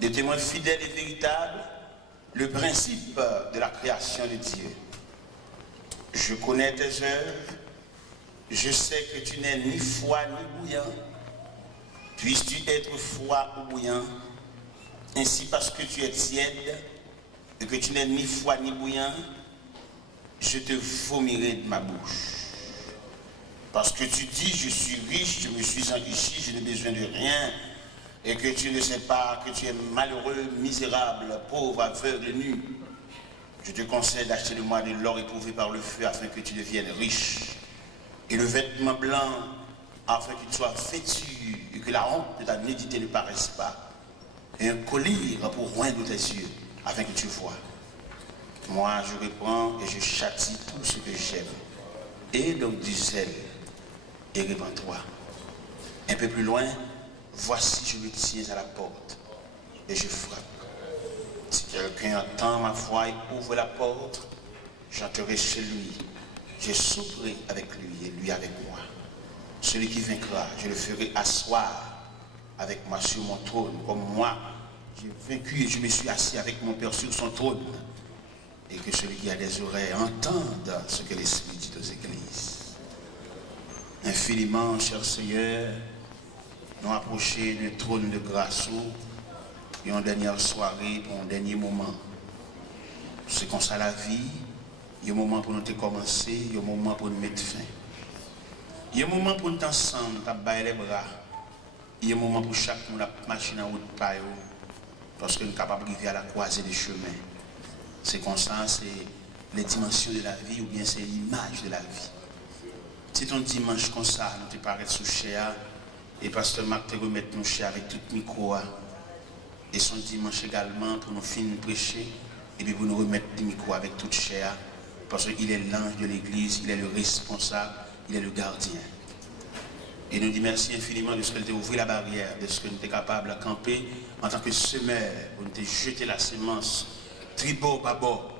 de témoin fidèle et véritable, le principe de la création de Dieu. Je connais tes œuvres, je sais que tu n'es ni froid ni bouillant. Puisses-tu être froid ou bouillant, ainsi parce que tu es tiède et que tu n'es ni froid ni bouillant, je te vomirai de ma bouche. Parce que tu dis, je suis riche, je me suis enrichi, je n'ai besoin de rien, et que tu ne sais pas que tu es malheureux, misérable, pauvre, aveugle, nu. Je te conseille d'acheter de moi de l'or éprouvé par le feu afin que tu deviennes riche. Et le vêtement blanc afin qu'il soit vêtu et que la honte de ta nudité ne paraisse pas. Et un collier pour oindre tes yeux afin que tu vois. Moi, je reprends et je châtie tout ce que j'aime. Et donc du zèle et répands-toi. Un peu plus loin, voici je me tiens à la porte et je frappe. Si quelqu'un entend ma voix et ouvre la porte, j'entrerai chez lui, je souperai avec lui et lui avec moi. Celui qui vaincra, je le ferai asseoir avec moi sur mon trône, comme moi, j'ai vaincu et je me suis assis avec mon Père sur son trône. Et que celui qui a des oreilles entende ce que l'Esprit dit aux églises. Infiniment, cher Seigneur, nous approcher du trône de grâce et en dernière soirée, pour un dernier moment. C'est comme ça la vie, il y a un moment pour nous commencer, il y a un moment pour nous mettre fin. Il y a un moment pour nous ensemble, taper les bras. Il y a un moment pour chaque machine en route paille, parce que nous sommes capables de vivre à la croisée des chemins. C'est comme ça, c'est les dimensions de la vie ou bien c'est l'image de la vie. Si ton dimanche comme ça, nous te paraît sous cher, et Pasteur Marc te remet nous cher avec tout micro, et son dimanche également pour nous finir prêcher, et puis pour nous remettre le micro avec toute chair, parce qu'il est l'ange de l'église, il est le responsable, il est le gardien. Et nous dit merci infiniment de ce qu'elle t'a ouvert la barrière, de ce que nous sommes capables de camper en tant que semeur, pour nous jeter la semence, tribord, bâbord.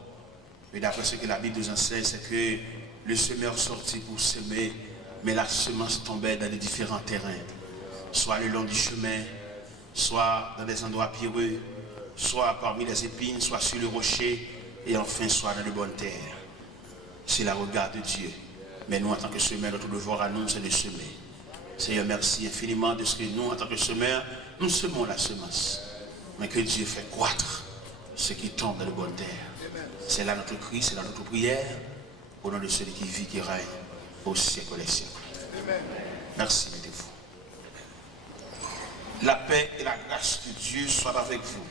Et d'après ce que la Bible nous enseigne, c'est que le semeur sortit pour semer, mais la semence tombait dans les différents terrains, soit le long du chemin, soit dans des endroits pierreux, soit parmi les épines, soit sur le rocher, et enfin soit dans de bonnes terres. C'est la regard de Dieu. Mais nous, en tant que semeurs, notre devoir à nous, c'est de semer. Seigneur, merci infiniment de ce que nous, en tant que semeurs, nous semons la semence. Mais que Dieu fait croître ce qui tombe dans de bonnes terres. C'est là notre cri, c'est là notre prière, au nom de celui qui vit, qui règne au siècle des siècles. Merci, mettez-vous. La paix et la grâce de Dieu soient avec vous.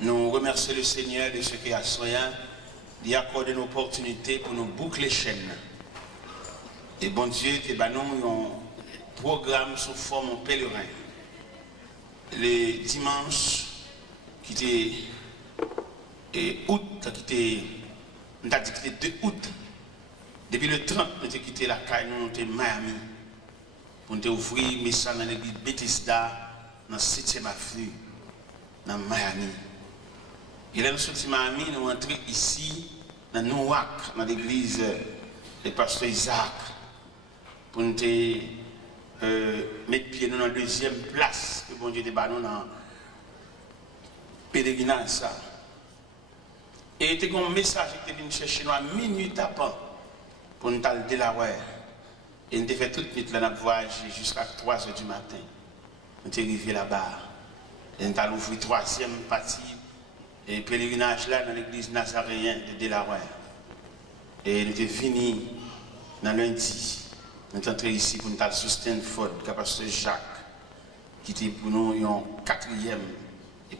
Nous remercions le Seigneur de ce qu'il a soin d'y accorder une opportunité pour nous boucler les chaînes. Et bon Dieu, nous un programme sous forme pèlerin. Les dimanches qui était août, qui était 2 août. Depuis le 30, nous avons quitté la caille, nous sommes Miami. Pour nous ouvrir mission dans l'église Bethesda, dans 7e avenue, dans Miami. Et là, nous sommes à Miami, nous entrons ici, dans Newark, dans l'église du pasteur Isaac, pour nous mettre pied dans la 2e place que bon Dieu te bat nous dans le pèlerinage. Et il y a un message qui est venu chercher nous à minute tapant pour nous aller de la rue. Et nous avons fait toute nuit là, voyage jusqu'à 3 h du matin. Nous sommes arrivés là-bas. Et nous avons ouvert 3e partie et pèlerinage là dans l'église nazaréenne de Delaware. Et nous sommes venus dans lundi. Nous sommes entrés ici pour nous aller sur Stanford, le pasteur Jacques, qui était pour nous une 4e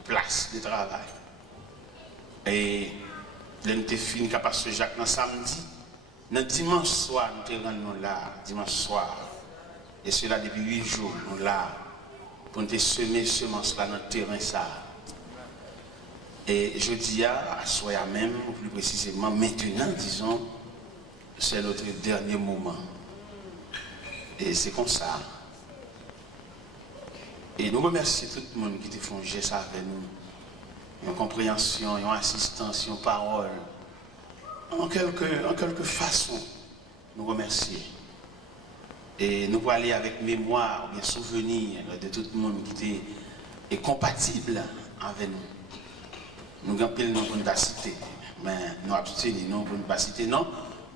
place de travail. Et nous avons fini le pasteur Jacques dans samedi. Dans dimanche soir, nous sommes rendus là, dimanche soir. Et cela depuis 8 jours, nous là, pour nous semer semence là dans le terrain ça. Et je dis à soir même, ou plus précisément maintenant, disons, c'est notre dernier moment. Et c'est comme ça. Et nous remercions tout le monde qui te font geste avec nous. Une compréhension, une assistance, une parole. En quelque façon, nous remercions. Et nous allons aller avec mémoire, bien souvenir de tout le monde qui est compatible avec nous. Nous avons pile non pour nous citer, mais nous abstenir non pour nous pas citer non,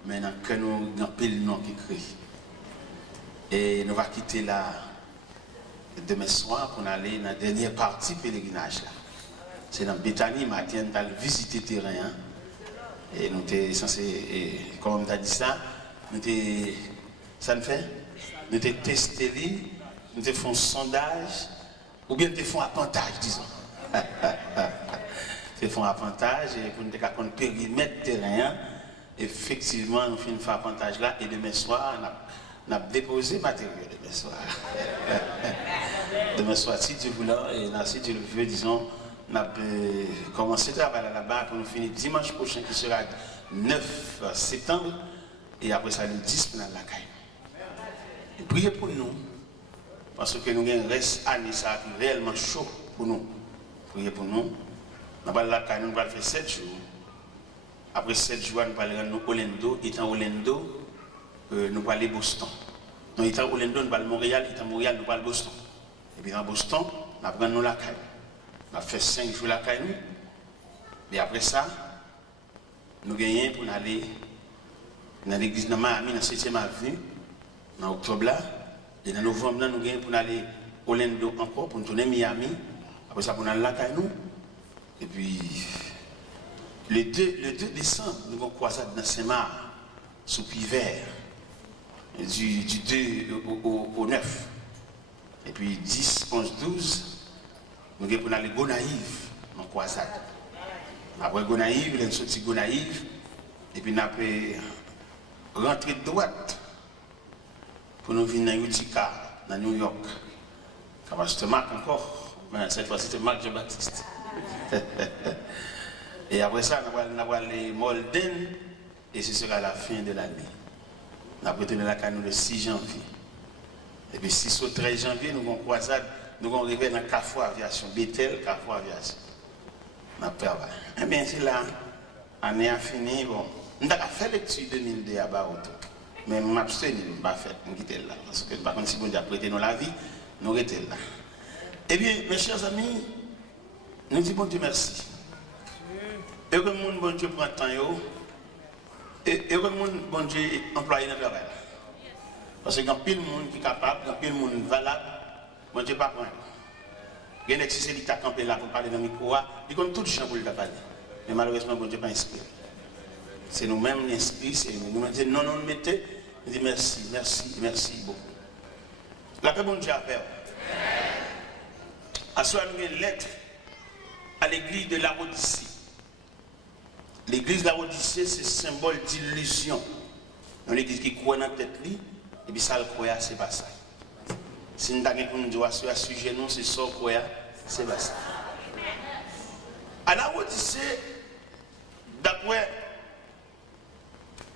mais que nous avons pile non qui crée. Et nous allons quitter là demain soir pour aller dans la dernière partie du pèlerinage. C'est dans Bethanie, matin, nous allons visiter le terrain. Hein? Et nous sommes censés, comme on a dit ça, ça nous fait, nous avons testé, nous avons fait un sondage, ou bien nous avons fait un appontage, disons. Nous avons fait un appontage, et pour nous avons fait un périmètre terrain. Effectivement, nous avons fait un appontage là, et demain soir, nous avons déposé le matériel demain soir. Demain soir, si Dieu voulait, et si Dieu le veut, disons, nous avons commencé à travailler là-bas pour nous finir dimanche prochain, qui sera 9 septembre, et après ça, le 10 pour la caille. Priez pour nous, parce que nous avons un reste année, ça qui est réellement chaud pour nous. Priez pour nous. Nous allons la caille, nous allons faire 7 jours. Après 7 jours, nous allons aller à Orlando. Étant Orlando, nous allons aller à Boston. Donc, étant Orlando, nous allons à Montréal. Étant Montréal, nous allons à Boston. Et puis, dans Boston, nous allons la caille. On a fait 5 jours la caille. Et après ça, nous gagnons pour aller dans l'église de Miami, dans la 7e avenue, en octobre là. Et dans novembre, nous gagnons pour aller à Orlando encore, pour nous tourner à Miami. Après ça, pour aller la caille. Et puis, le 2 décembre, nous avons croisé dans Saint-Marc, sous Puy Vert, du 2 au 9. Et puis 10, 11, 12, nous avons aller à Gonaïve, en croisade. Après Gonaïve, nous avons sorti Gonaïve, et puis nous avons rentré de droite pour nous venir dans Utica, dans New York. Car c'était Marc encore, mais cette fois c'était Marc Jean-Baptiste. Et après ça, nous allons aller à Molden, et ce sera la fin de l'année. Nous allons retourner la canon le 6 janvier. Et puis 6 au 13 janvier, nous avons croisade, nous allons arriver dans Carrefour Aviation, Bethel, Carrefour Aviation. Nous avons travaillé. Eh bien, c'est là, l'année a fini, bon. Nous avons fait l'étude 2002 à Baroto. Mais nous avons fait, nous avons fait, nous quittons là. Parce que par contre, si vous avez prêté nous la vie, nous restons là. Eh bien, mes chers amis, nous disons bon Dieu merci. Et que le monde, bon Dieu, prend le temps, et que le monde, bon Dieu, employé dans le travail. Parce que quand il y a pile de monde qui est capable, quand il y a pile de monde valable, bon Dieu, pas prendre. Il y a un exercice qui est campé là pour parler dans le micro, il compte tout le champ pour le parler. Mais malheureusement, bon Dieu, pas inspiré. C'est nous-mêmes qui inspirons, c'est nous-mêmes qui disons non, non, mettez, nous disons merci, merci, merci beaucoup. La paix, bon Dieu, à faire. À soi, nous avons une lettre à l'église de la Odyssée. L'église de la Odyssée, c'est symbole d'illusion. Dans l'église qui croit dans la tête, et puis ça le croit, c'est pas ça. Si nous avons pour nous dire à ce sujet, nous, c'est ça, croit, c'est pas ça. À la Odyssée, d'après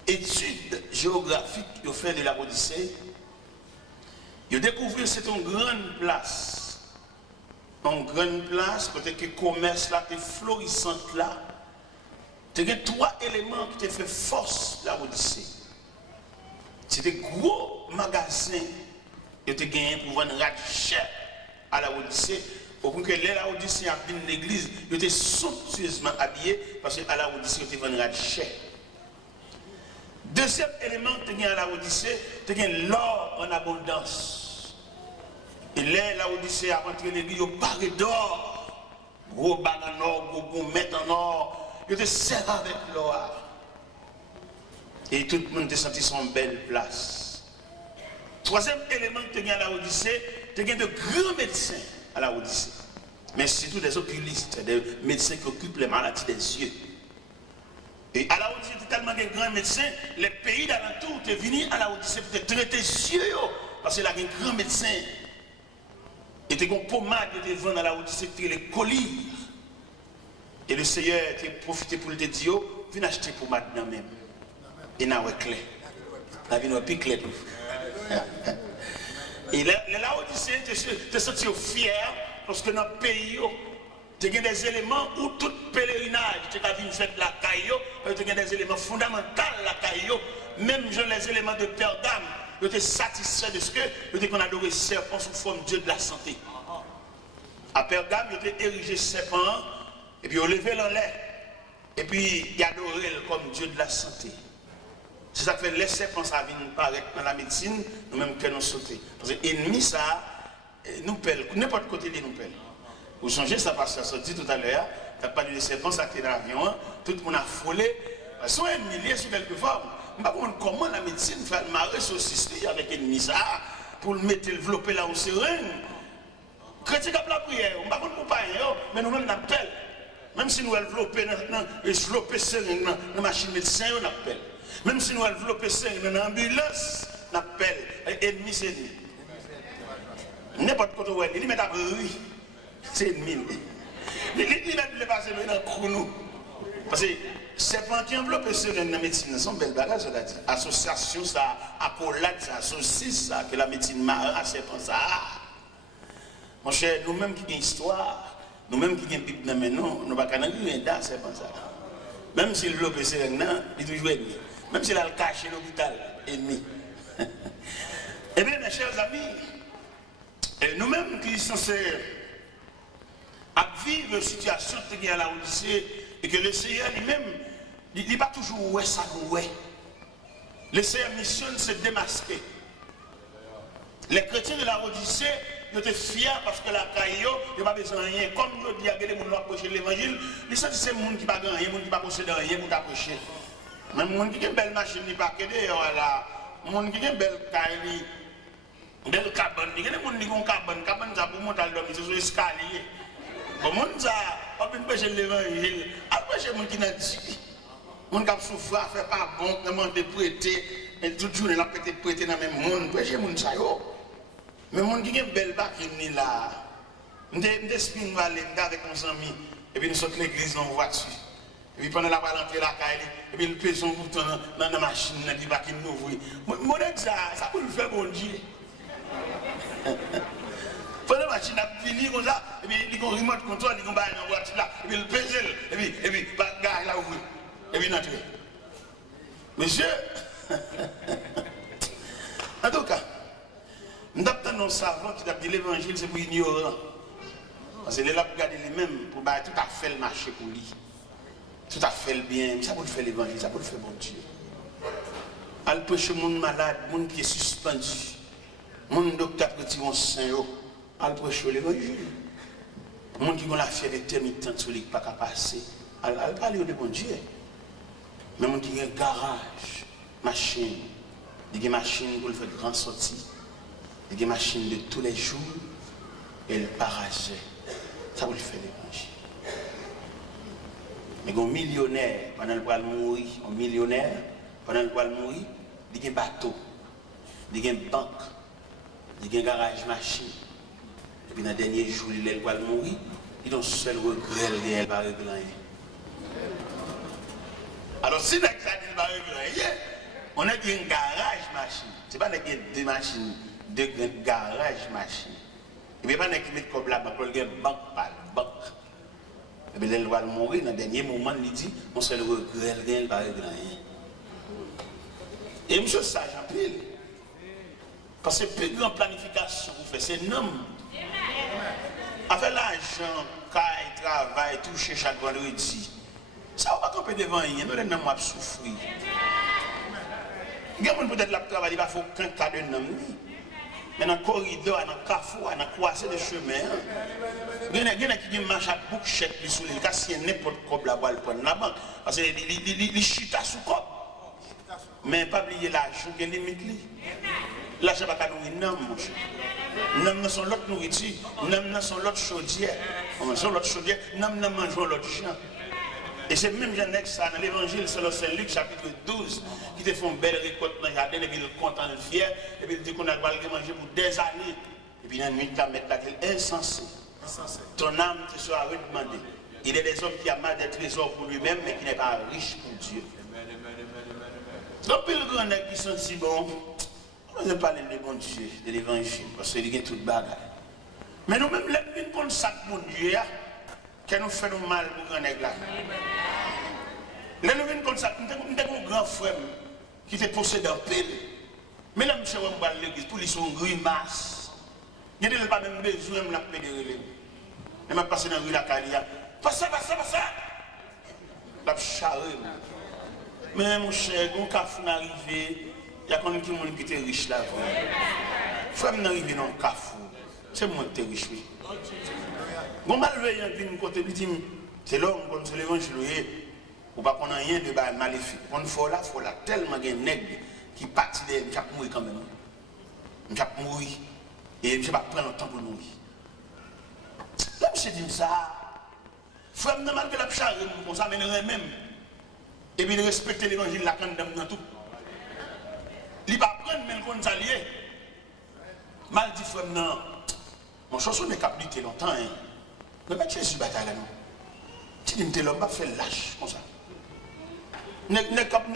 études géographiques qu'ils ont fait de la Odyssée, ils ont découvert que c'est une grande place. Une grande place, côté que le commerce là, est florissant là. Il y a 3 éléments qui te fait force la Odyssée. C'était gros magasins qui étaient gagnés pour vendre cher à la Odyssée. Au point que la Odyssée a pris l'église, ils étaient somptueusement habillés parce qu'à la Odyssée, ils étaient vendus cher. Deuxième élément qui est à la Odyssée, c'est l'or en abondance. Et là, la Odyssée a rentré l'église, il paraît d'or. Gros bag en or, gros gourmet en or. Il était serré avec l'or. Et tout le monde a senti son belle place. Troisième élément que tu as à la Odyssée, tu as de grands médecins à la Odyssée. Mais surtout des oculistes, des médecins qui occupent les maladies des yeux. Et à la Odyssée, il y a tellement de grands médecins, les pays d'alentour sont venus à la Odyssée pour te traiter les yeux. Parce qu'il y a des grands médecins. Et tu as une pommade qui te vend à la Odyssée, tu as les colliers. Et le Seigneur a profité pour le dire, viens acheter pour maintenant même. Et n'a pas clair. La vie n'a pas clair. Et là, Odyssée, tu es senti fier parce que dans le pays, tu as des éléments où tout pèlerinage, tu as vu faire la caillou, tu as des éléments fondamentaux la caillou, même les éléments de père d'âme, tu es satisfait de ce que tu qu'on adorait serpent sous forme Dieu de la santé. À Pergame, il était érigé serpent, et puis on levait l'en l'air. Et puis il adorait comme Dieu de la santé. C'est ça que fait les serpents, ça vient paraître dans la médecine, nous-mêmes que nous sauter. Parce que l'ennemi, ça, nous pèle, n'importe côté de nous pèle. Vous changez ça parce que ça dit tout à l'heure, tu n'as pas dit les serpents, ça qui est dans l'avion, tout le monde a frôlé. Son ennemi lié sur quelque forme. Je ne sais pas comment la médecine fait le marrer saucisse avec l'ennemi, ça, pour le mettre, le développer là où c'est rien. Chrétien qui a la prière, on ne sait pas pourquoi, mais nous-mêmes, nous appelons. Même si nous développons dans la machine médecin, on appelle. Même si nous développons dans l'ambulance, on appelle. Ennemi, c'est lui. N'importe quoi, il met à brûler. C'est ennemi. Il met le passer dans le chrono. Parce que c'est pas qui enveloppe dans la médecine, c'est une belle bagage, ça dit. Association, ça, accolade, ça, saucisse, ça, que la médecine marin, c'est pas ça. Mon cher, nous-mêmes qui avons une histoire, nous-mêmes qui avons une pipe dans nous, nous ne pouvons pas rien c'est pas ça. Même si le c'est un il est toujours ennemi. Même s'il a le caché l'hôpital, ennemi. Eh bien, mes chers amis, nous-mêmes qui sommes censés vivre une situation qui est à la Odyssée, et que le Seigneur lui-même, il n'est pas toujours ouais ça nous ouais. Le Seigneur missionne se démasquer. Les chrétiens de la Odyssée, ils étaient fiers parce que la caillou, ils n'ont pas besoin de rien. Comme nous disons, les gens qui approcher l'évangile, ils sont ces gens qui n'ont pas rien, les gens qui n'ont pas posséder rien pour t'approcher. Même les gens qui ont une belle machine, ils ne pas qu'aider, les gens qui ont une belle caille, une belle cabane, il y a des gens qui ont une cabane, ça pour monter à l'homme, c'est sur l'escalier. Comme on dit, on peut pêcher l'évangile, on pêcher les gens qui n'ont dit. Les gens qui souffrent, ne font pas bon, demandent de prêter, et toute journée, on peut prêter dans le même monde, pêcher les gens. Mais les gens qui ont une belle baquine là, on esprit nous aller avec nos amis, et puis nous sortons l'église dans la voiture. Et puis pendant la balance la caille, et puis nous pesons un bouton dans la machine, dans la baquine nous ouvrir. Moi, ça peut le faire bon Dieu. Pendant la machine a fini comme ça, et puis il y a un remote control, il y a une voiture là, et puis il pèse, et puis le gars là ouvert, et puis il entre. Monsieur, en tout cas, nous avons nos savants qui ont dit l'évangile, c'est pour ignorant. Parce que les là pour garder les mêmes, pour tout à fait le marché pour lui. Tout à fait le bien, ça pour le faire l'évangile, ça pour le faire bon Dieu. Al prêcher monde malade, monde qui est suspendu, monde docteur qui vont saint, al prêcher l'évangile. Monde qui ont la fièvre intermittente sur lui, pas qu'à passer, al parler de bon Dieu. Mais monde qui a un garage, machine, des machines pour le faire grand sortie, des machines de tous les jours, et le parager, ça pour le faire l'évangile. Mais un millionnaire, pendant le poil mourir, un millionnaire, pendant le poil mourir, il y a un bateau, il y a une banque, il y a un garage machine. Et puis dans le dernier jour, il est le poil mourir, il a un seul regret, il ne va pas régler rien. Alors si il ne va régler rien, on a un garage machine. Ce n'est pas deux machines, deux garages machine. Il ne peut pas mettre comme la banque, il y a une banque par banque. Et bien, il va mourir dans le dernier moment, il dit, on se le regret, il ne va régler rien. Et monsieur sage en pile. Parce que plus grande planification vous faites, c'est un homme. Avec l'argent, caille, travail, toucher chaque vendredi. Ça ne va pas camper devant rien, nous les hommes vont souffrir. Il y a peut-être la travail, il va faire qu'un cas de homme. Mais dans le corridor, dans le carrefour, dans le croisé de chemin, il y a qui marche à bouchette sur les cas, s'il y a n'importe quoi là-bas, il prend la banque. Parce qu'il chute à sous-cop. Mais pas oublier l'argent qui est limite. L'argent va pas nourrir non, mon cher. Nous sommes l'autre nourriture, nous sommes l'autre chaudière. Nous sommes l'autre chaudière, nous mangeons l'autre champ. Et c'est même Jean ça dans l'évangile selon Saint Luc chapitre 12 qui te font une belle récolte dans le jardin et puis il est content, il est fier et puis il dit qu'on a manger pour des années. Et puis dans une nuit, il met la gueule insensé. Ton âme te sera redemandée. Il y a des hommes qui amassent des trésors pour lui-même mais qui n'est pas riche pour Dieu. Donc, le grand nègre qui sont si bons, on ne parle de bon Dieu, de l'évangile, parce qu'il y a tout le bagage. Mais nous-mêmes, nous avons ça pour Dieu, qui nous fait mal pour le grand nègre là. Nous avons ça, nous avons un grand frère qui était possédé en pile. Mais là, monsieur, on va à l'église, pour lui, son grimace. Il n'y a pas même besoin de la pédérer. Et m'a passé dans la rue la Calia. Passez. La charré. Mais mon cher, quand Kafou est arrivé, il y a quelqu'un qui était riche là. Frère est arrivé dans le Kafou. C'est moi qui était riche. Bon, malveillant qui nous côté victime, c'est l'homme, c'est l'évangile. Ou pas qu'on a rien de maléfique. On faut là, tellement de nègres qui partent de m'chap mourir quand même. M'chap mourir. Et je ne vais pas prendre le temps pour mourir. Là, je dis ça. Frère, mal que la charge, on s'amènerait même. Et puis, de respecter l'évangile, la condamne dans tout. Il ne va pas prendre, mais il va s'allier. Mal dit, frère, non. Mon chanson n'est qu'à lutter longtemps. Mais pas Jésus bataille là, non. Tu dis, l'homme va faire lâche comme ça. Ne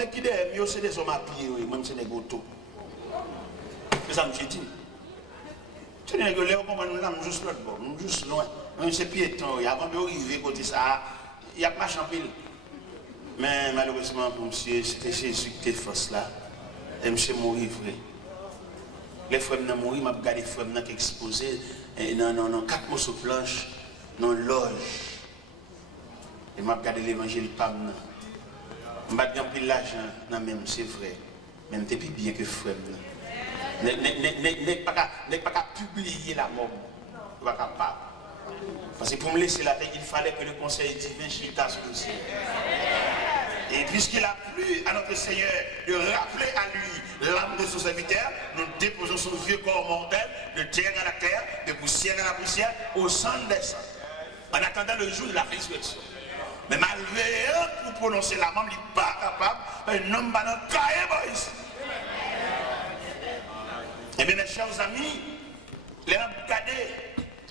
qui derrière, c'est des hommes à pied, même c'est des gâteaux. C'est ça que je dis. Tu dis que là, on là, juste l'autre bord, juste loin. C'est piéton, avant d'arriver côté ça, il y a pas champil. Mais malheureusement pour monsieur, c'était Jésus qui était force là. Et monsieur mourir vrai. Les frères n'ont mouru, m'a regardé les frères qui exposé dans 4 morceaux de planche, dans loge. Et m'a regardé l'évangile pas maintenant. M'a gagné l'argent, non même c'est vrai. Même t'es plus bien que frère. N'est pas qu'à publier la mort. Pas capable. Parce que pour me laisser la tête, il fallait que le conseil divin chita sur le ciel. Et puisqu'il a plu à notre Seigneur de rappeler à lui l'âme de son serviteur, nous déposons son vieux corps mortel de terre à la terre, de poussière à la poussière, au sang des sangs, en attendant le jour de la résurrection. Mais malgré pour prononcer la mort, il n'est pas capable, un homme va dans le cahier ici. Eh bien, mes chers amis, les regardez,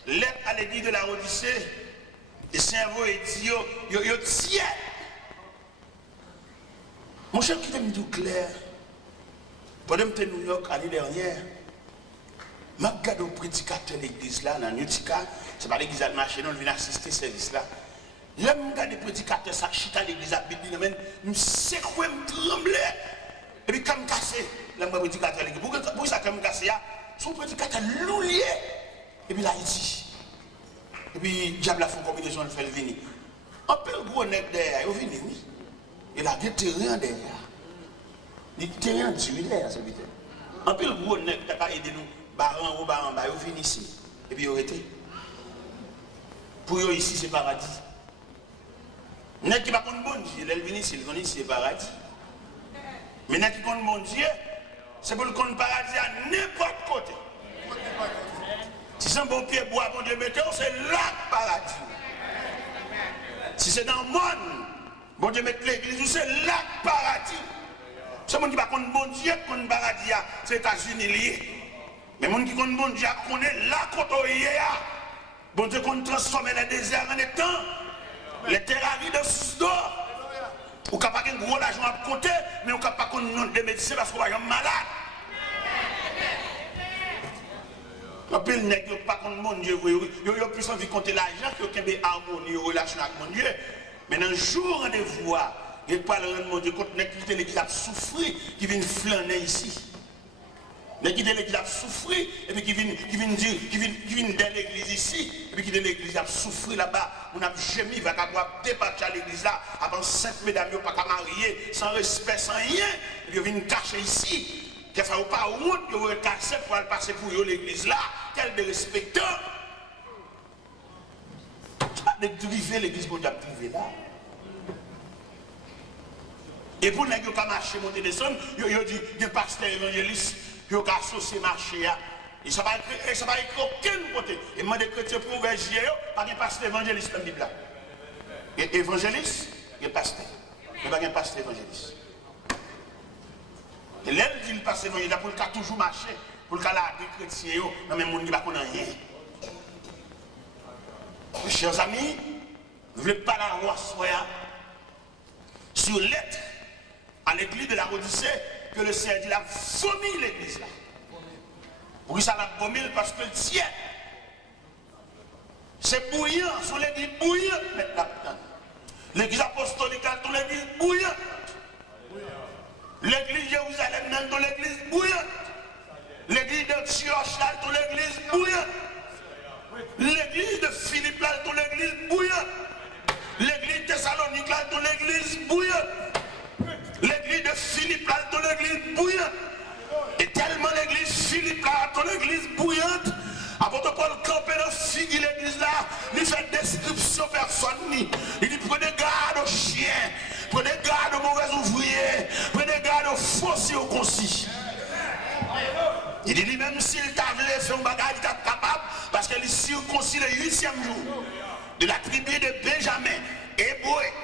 lettre à l'église de la Odyssée, et cerveau et dit, yo tiens. Mon cher qui me dit clair, pendant que New York l'année dernière, je regarde au prédicateur de l'église là, dans Utica, c'est pas l'église à marché, non, je viens assister à ce service là. Je regarde le prédicateur, ça chita l'église à Bible, je me secoué, je me tremblais. Et puis, quand je me casse, le prédicateur de l'église, pour ça, quand je me casse, son prédicateur loulier. Et puis là, il dit. Et puis, diable a fait une combinaison, il fait le venir. Un peu gros nec derrière, il vient, oui. Il a des terrains derrière. Des terrains derrière, c'est vite. Un peu gros nec, il a aidé nous, baran ou baran, il vient ici. Et puis, il a été. Pour eux, ici, c'est paradis. Nec qui va contre bon Dieu, il vient ici, il vient ici, c'est paradis. Mais nec qui contre bon Dieu, c'est pour le compte paradis à n'importe côté. Si c'est un bon pied bois, bon Dieu, mettez, c'est là le paradis. Si c'est dans le monde, bon Dieu, mettez l'église, c'est là le paradis. C'est le monde qui va contre bon Dieu, contre le paradis, c'est les États-Unis liés. Mais le monde qui contre bon Dieu, connaît là côté hier. Bon Dieu, qu'on transforme les déserts en étang, les terres arides sous d'or. Ou capable de gros l'argent à côté, mais on capable de non de médecin parce qu'on va être malade. Un peu le nègre pas contre mon Dieu, il a plus envie de compter l'argent que de harmonie en relation avec mon Dieu. Mais dans le jour de voir, il n'y a pas le mon Dieu, quand l'église a souffert, qui vient flâner ici. L'église a souffert, et puis qui vient dans l'église ici, et puis qui de l'église a souffert là-bas. On a gémi, il va débattre à l'église là, avant 5 mesdames, il n'y a pas qu'à marier, sans respect, sans rien, et puis il vient cacher ici. Qu'il ne faut pas honte, que vous cassez pour aller passer pour l'église là, quel de respectant. De driver l'église pour dire driver là. Et pour les gens qui marché, monter des sommes, il dit, il y a un pasteur évangéliste, il y a un associé marché. Et ça va écrire aucun côté. Et moi, des chrétiens pour ouvrir les yeux, pas de pasteur évangéliste dans la Bible là. Et évangéliste, il y a un pasteur. Il n'y a pas de pasteur évangéliste. Et là, il dit le pasteur évangéliste pour le cas toujours marcher, pour le cas là, des chrétiens, dans le monde qui ne va pas rien. Mes chers amis, vous ne voulez pas la roi soya sur lettre à l'église de la Odyssée que le Seigneur dit, il a vomi l'église là. Pourquoi ça l'a vomi? Parce que le ciel, c'est bouillant, sur l'église bouillante maintenant. L'église apostolique, dans l'église bouillante. L'église Jérusalem, dans l'église bouillante. L'église d'Antioche, dans l'église bouillante. L'église de Philippe, dans l'église bouillante. L'église Thessalonique, là, dans l'église bouillante. L'église de Philippe, là, dans l'église bouillante. Et tellement l'église Philippe, là, dans l'église bouillante. Apôtre Paul campé dans figue l'église là, il fait description personne. Il dit prenez garde aux chiens, prenez garde aux mauvais ouvriers, prenez garde aux fossiers aux concis. Il dit lui-même s'il t'a voulu faire un bagage, il est capable, parce qu'il circoncis le 8e jour de la tribu de Benjamin,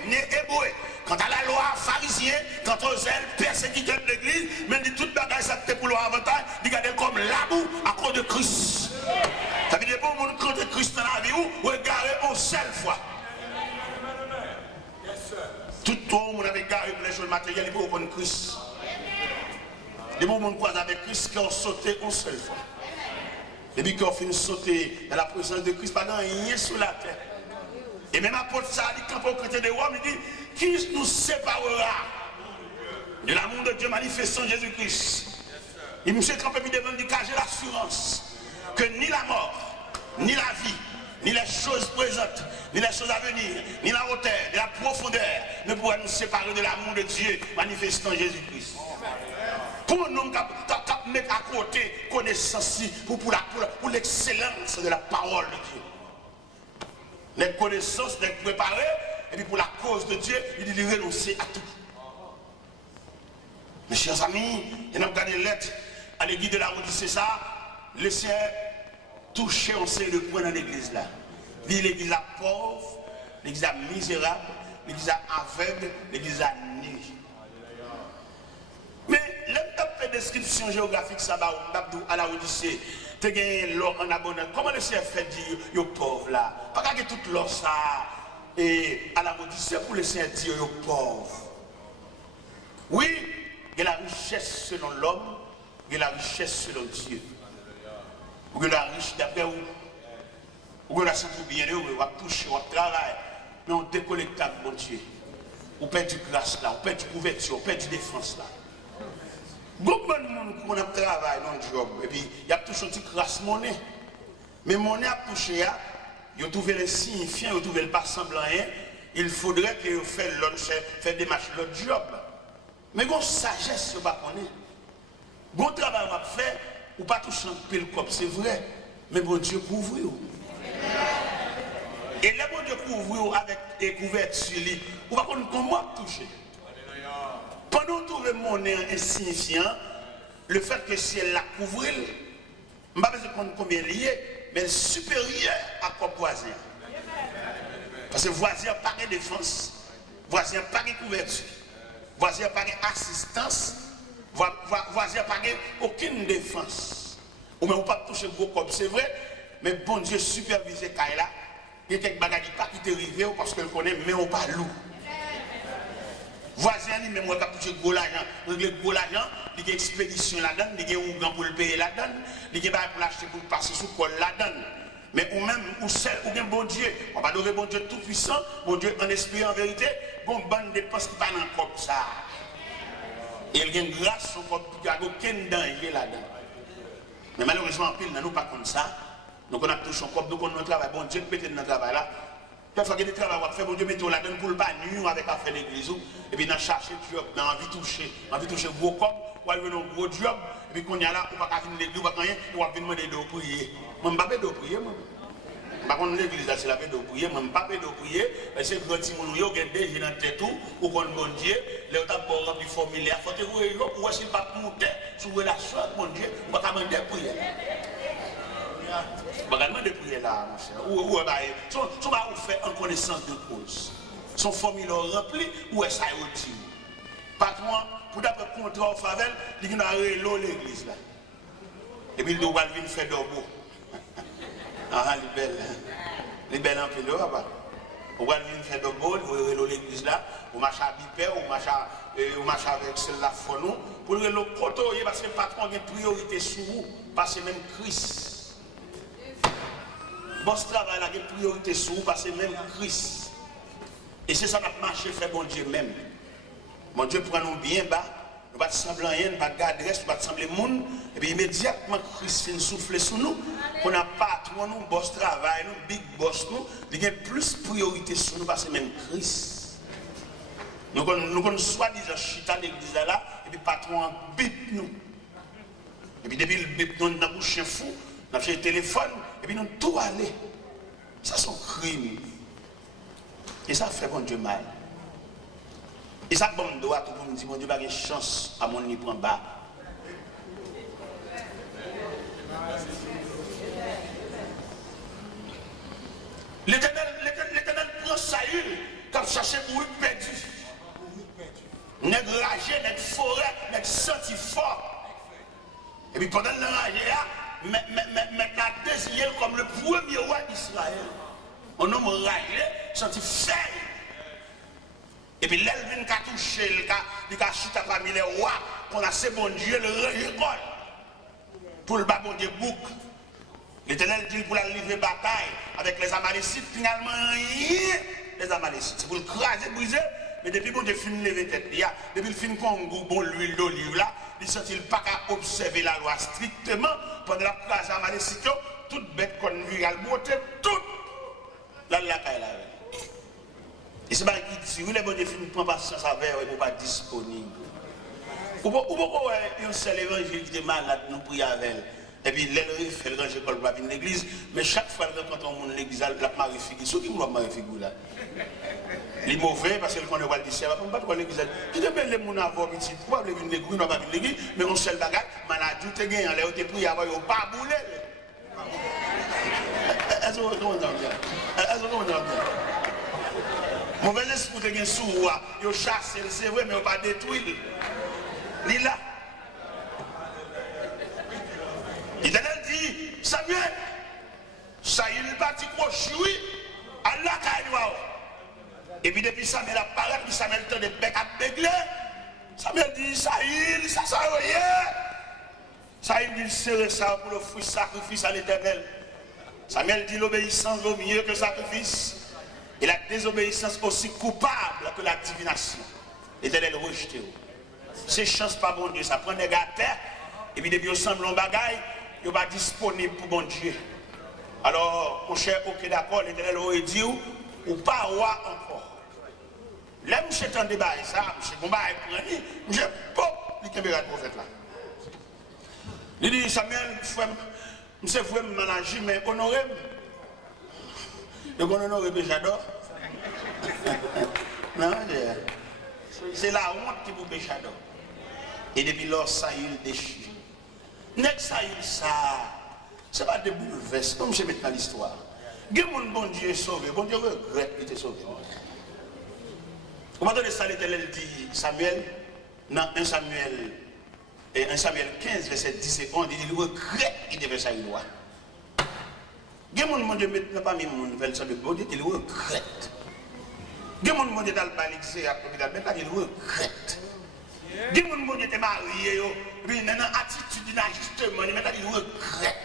né hébreu. Quant à la loi pharisien, quant aux zèles persécuteurs de l'église, même dit toute bagage ça c'était pour leur avantage, il regarde comme l'amour à cause de Christ. Ça veut dire pour le monde quand de Christ dans la vie ou regarder une seule fois. Tout le monde avait garé pour les choses matérielles pour prendre Christ. Les gens croisent avec Christ qui ont sauté une seule fois. Et puis qui ont fini de sauter dans la présence de Christ, pas rien sur la terre. Et même apôtre ça dit quand on chrétien de Rome, il dit qui nous séparera de l'amour de Dieu manifesté en Jésus-Christ. Et M. Campé devant dit car j'ai l'assurance que ni la mort, ni la vie, ni les choses présentes, ni les choses à venir, ni la hauteur, ni la profondeur ne pourraient nous séparer de l'amour de Dieu manifesté en Jésus-Christ. Pour nous mettre à côté connaissance pour l'excellence de la parole de Dieu. Les connaissances, les préparer, et puis pour la cause de Dieu, il dit de renoncer à tout. Mes chers amis, il y a regardé les lettres à l'église de la Odyssée, ça, laissez toucher on sait le point dans l'église là. Dit l'église là pauvre, l'église là misérable, l'église là aveugle, l'église là nue. Mais l'homme fait description géographique ça à la Odyssée. Tu as l'or en abondance. Comment le Seigneur fait dire yo pauvre là? Pas que toute l'or ça et à la Odyssée pour le Seigneur dire yo pauvre. Oui, il y a la richesse selon l'homme, il y a la richesse selon Dieu. Ou que la richesse d'après où ou que la santé bien heureux, on va toucher, on va travailler, mais on décollectable mon Dieu. On perd du grâce là, on perd du couverture, on perd du défense là. Beaucoup de monde qui a travaillé dans le job, et puis il y a toujours une petite grâce monnaie. Mais monnaie a touché, il a trouvé le signifiant, il a trouvé le pas semblant rien. Il faudrait que vous fassiez des matchs l'autre job. Mais bon, sagesse, vous ne connaissez pas. Bon travail va faire, ou pas toucher un pile comme c'est vrai, mais bon Dieu couvre. Et le bon Dieu couvre avec des couvertures, ou pas comment toucher. Pendant que trouver monnaie insignifiant, le fait que si elle la couvre, je ne sais pas combien lié, mais supérieur à quoi voisin. Parce que voisin n'a pas de défense, voisin n'a pas de couverture, voisin n'a pas d'assistance, voisin n'a pas aucune défense. Ou même pas toucher gros comme c'est vrai, mais bon Dieu supervisé Kaila, il y a quelques bagages qui te arrivé parce qu'elle connaît, mais on pas loup. Voisin, même moi qui touche gros l'argent, il y a gros l'argent, il y a expédition là-dedans, il y a un grand pour le payer là-dedans, il y a pour l'acheter pour passer sous col là-dedans. Mais ou même, ou seul, ou bien bon Dieu, on va adorer bon Dieu tout puissant, bon Dieu en esprit, en vérité, bon bande dépense qui pas dans le corps ça. Et il y a une grâce au corps qui a aucun danger là-dedans. Mais malheureusement, en pile, nous pas comme ça. Donc on a touché un corps, donc on a un travail, bon Dieu peut-être dans le travail là. Parfois, il y a des travaux à faire, bon Dieu, mettez là-dedans pour le pas nuire avec affaire l'église. Et puis, dans chercher job, dans envie de toucher gros corps, ou aller dans un gros job, et puis, quand il y a là, on va pas venir l'église, on va rien, on va venir demander de prier. Moi, je ne vais pas de prier, moi. Par contre, l'église, c'est la paix de prier, moi, je ne vais pas de prier, parce que quand il y a des gens dans la tête, ou quand bon Dieu, les autres ont rempli formulaire, il faut que vous ou est-ce qu'il va monter sur la relation avec mon Dieu, on va demander de prier. On va demander de prier là, mon cher. Ou on va vous faire en connaissance de cause. Son formulaire rempli, ou est-ce qu'il y a aussi? Par contre, pour d'après contrat au Favel, il y a l'église là. Et puis, nous allons venir faire d'orbeau. Ah, les belles en pélo, là-bas. On va venir faire d'orbeau, vous allez l'église là, vous marchez à Bipé, vous marchez avec celle-là, pour le côté, parce que le patron a une priorité sur vous, parce que même Christ. Bon, ce travail a une priorité sur vous, parce que même Christ. Et c'est ça qui a marché, fait bon Dieu même. Mon Dieu prend nous bien bas, nous pas sembler rien, pas de adresse, nous pas sembler monde, et puis immédiatement Christ vient souffler sur nous, qu'on n'a pas trop nous boss travail, nous big boss nous, il y a plus priorité sur nous parce que même Christ. Nous avons soi-disant chita l'église là, et puis patron bip nous. Et puis depuis le bip nous avons chien fou, nous avons fait le téléphone, et puis nous tout aller. Ça c'est un crime. Et ça fait bon Dieu mal. Et ça bon droit tout pour me dire, mon Dieu, pas de chance à mon n'y prend bas. L'Éternel prend Saül comme chercher pour lui perdu. Nèg ragé, nèg forêt, nèg senti fort. Et puis pendant le ragé, maintenant désigné comme le premier roi d'Israël. On nomme ragé, senti faible. Et puis l'Elvin qui a touché, il a chuté parmi les rois, qu'on a ce bon Dieu, le récolte. Pour le bas bon Dieu bouc. L'Éternel dit pour la livrer bataille avec les Amalécites, finalement rien les Amalécites. C'est pour le craser, briser. Mais depuis bon Dieu fin lever tête, depuis le fin qu'on bon l'huile d'olive là, il ne pas qu'à observer la loi strictement pendant la crasse Amalécites, toute bête qu'on vit, elle beauté, toute la caille. Et c'est pas qui dit, si vous les bon Dieu ne prend pas patience avec eux, ils ne sont pas disponibles. Ou pourquoi un seul évangile qui est malade, nous prions avec elle. Et puis, elle fait le grand école pour venir l'église, mais chaque fois qu'elle rencontre un monde l'église, elle a Marie Figure. Ceux qui m'ont Marie Figure là. Les mauvais, parce qu'elle connaît le lycée, elle ne va pas l'église. Qui te met les gens à avoir petit, pourquoi vous venir l'église, vous n'avez pas venir l'église, mais on seul bagage, maladie, tu es gagné, elle est prié avant, elle pas boulé. Est-ce que vous comprenez? Est-ce que vous comprenez? Mauvais esprit te gagne sous roi, il chasse, c'est vrai, mais il pas détruire. Il est là. L'Éternel dit, Samuel, Saül parti crochoui, Allah kaïwa. Et puis depuis Samuel apparaît, puis Samuel tend des becs à bégler. Samuel dit, Saül, ça sert à rien. Saül dit, serrer ça pour le fruit sacrifice à l'Éternel. Samuel dit, l'obéissance vaut mieux que le sacrifice. Et la désobéissance aussi coupable que la divination. L'Éternel rejeté. C'est chance pas bon Dieu, ça prend des gars à terre, et puis depuis ensemble en bagaille, il n'est pas disponible pour bon Dieu. Alors, mon cher, ok d'accord, l'Éternel aurait dit, ou pas roi encore. Là, monsieur t'en débat, ça, monsieur combat et prendre, monsieur pop, il caméra de prophète là. Il dit, Samuel, monsieur, vous me mélanger, mais honorez-moi. Et qu'on honore Béchador. Non, c'est la honte qui vous Béchador. Et depuis lors, Saül déchire. N'est-ce Saül ça? C'est pas des bouleverses, comme je mets dans l'histoire. Mon bon Dieu est sauvé, bon Dieu regrette qu'il était sauvé. Au moment de ça, l'Éternel dit Samuel, dans 1 Samuel 15, verset 10 et 11, il regrette qu'il devait faire une loi. Mon Dieu maintenant pas mis mon nouvelle sur le bon Dieu, il regrette. Mon Dieu dans le balixé à l'hôpital, maintenant il regrette. Mon Dieu était marié, puis dans attitude d'inajustement, maintenant il regrette.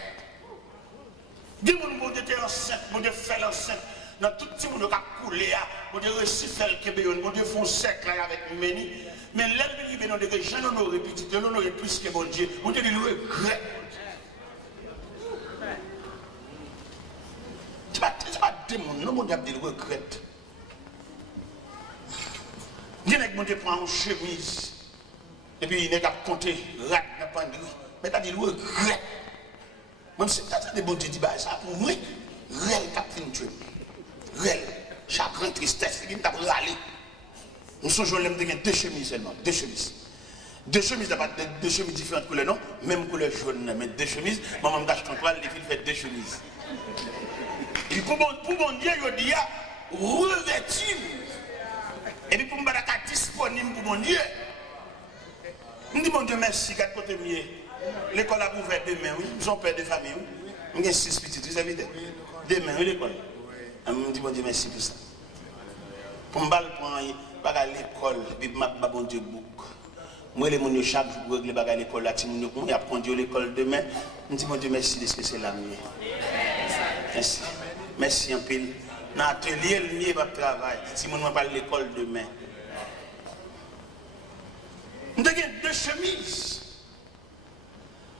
Mon Dieu était enceinte, mon Dieu fait l'enceinte. Dans tout le monde qui a coulé, mon Dieu réussit à faire le Québec, mon Dieu font sec avec Méni. Mais l'ennemi libéré, on dit, j'en aurais petit, j'en aurais plus que mon Dieu. Mon Dieu il regrette. C'est pas démon, non, mon Dieu il regrette. Il y a mon Dieu prend une chemise, et puis il n'est qu'à compter, rat, n'a pas de mais t'as dit il regrette. Même si t'as des bons Dieu dit, ça pour moi, réel capitaine Dieu. Réel, chagrin, tristesse, il t'a râlé. Nous sommes jeunes, nous avons deux chemises seulement, deux chemises. Deux chemises, deux chemises différentes couleurs, non? Même couleur jaune, mais deux chemises. Maman me cache ton toile, les filles fait deux chemises. Et puis pour mon Dieu, il dit, revêtu. Et puis pour me dire disponible pour mon Dieu. Je dis mon Dieu merci, 4 côtés mieux. L'école a ouvert demain, oui. Nous sommes père de famille, oui. Nous avons 6 petites, vous savez. Demain, oui, l'école. Je dis mon Dieu merci pour ça. Pour me dire, pas à l'école, puis je bon Dieu bouc. Moi, les gens chaque jour pour régler à l'école, là, il a conduit l'école demain. Je dis mon Dieu merci de ce que c'est la mienne. Merci. Merci un peu. Dans l'atelier, le travail. Si je ne vais pas à l'école demain. Nous avons deux chemises.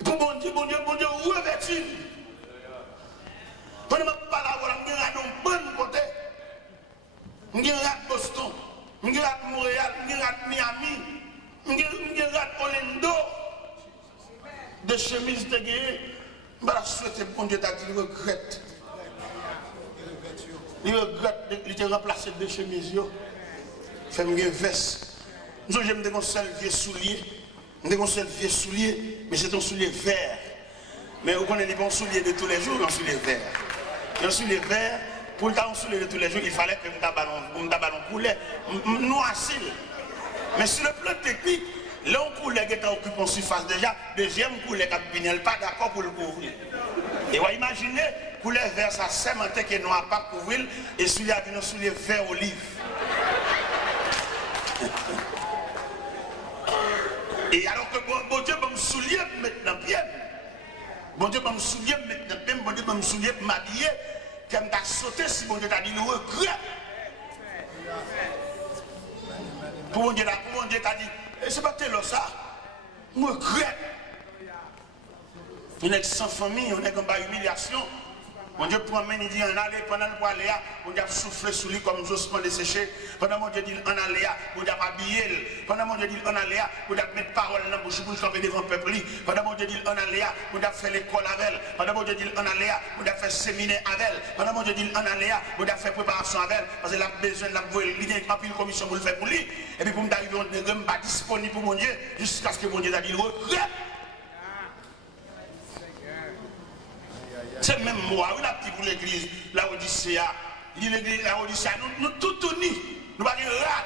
Pour bon Dieu, revêtu. Pendant que je parle, je suis un bon côté. Je suis à Boston, je suis à Montréal, je suis à Miami, je suis à Orlando. De chemises de guerre, je souhaite bon Dieu qu'il regrette. Il regrette de remplacer deux chemises. Fait une veste. Nous j'aime des seul vieux soulier. Des seul vieux soulier, mais c'est un soulier vert. Mais vous connaissez les bons souliers de tous les jours, un soulier vert. Un soulier vert, pour le temps, un soulier de tous les jours, il fallait que mon ballon coulait, noirci. Mais sur le plan technique, l'un coulait qui occupe en surface déjà, deuxième coulait qui n'est pas d'accord pour le couvrir. Et vous imaginez, couleur vert, ça sémenté qui est noir pas couvrir, et soulier avec un soulier vert olive. Et alors que bon Dieu va me soulier maintenant bien. Bon Dieu va me soulier maintenant bien. Bon Dieu va me soulier m'habiller. Comme t'as sauté si bon Dieu t'a dit le regret. Pour bon Dieu t'a dit, c'est pas tel ça. Je regrette. On est sans famille, on est comme par humiliation. Mon Dieu promène, il dit en aller, pendant le aller, on a soufflé sous lui comme Jospin desséché. Pendant mon Dieu dit en aller, on a habillé. Pendant mon Dieu dit en aller, on a mettre parole dans la bouche pour camper devant le peuple. Pendant mon Dieu dit en aller, on a fait l'école avec elle. Pendant mon Dieu dit en aller, on a fait séminaire avec elle. Pendant mon Dieu dit en aller, on a fait préparation avec elle. Parce qu'elle a besoin de la voir, il y a une commission pour le faire pour lui. Et puis pour me d'arriver, on n'est pas disponible pour mon Dieu jusqu'à ce que mon Dieu a dit le regret. C'est même moi, on a dit pour l'église, la Odyssée, il dit l'église, la Odyssée, nous tout unis, nous ne pas dire rat.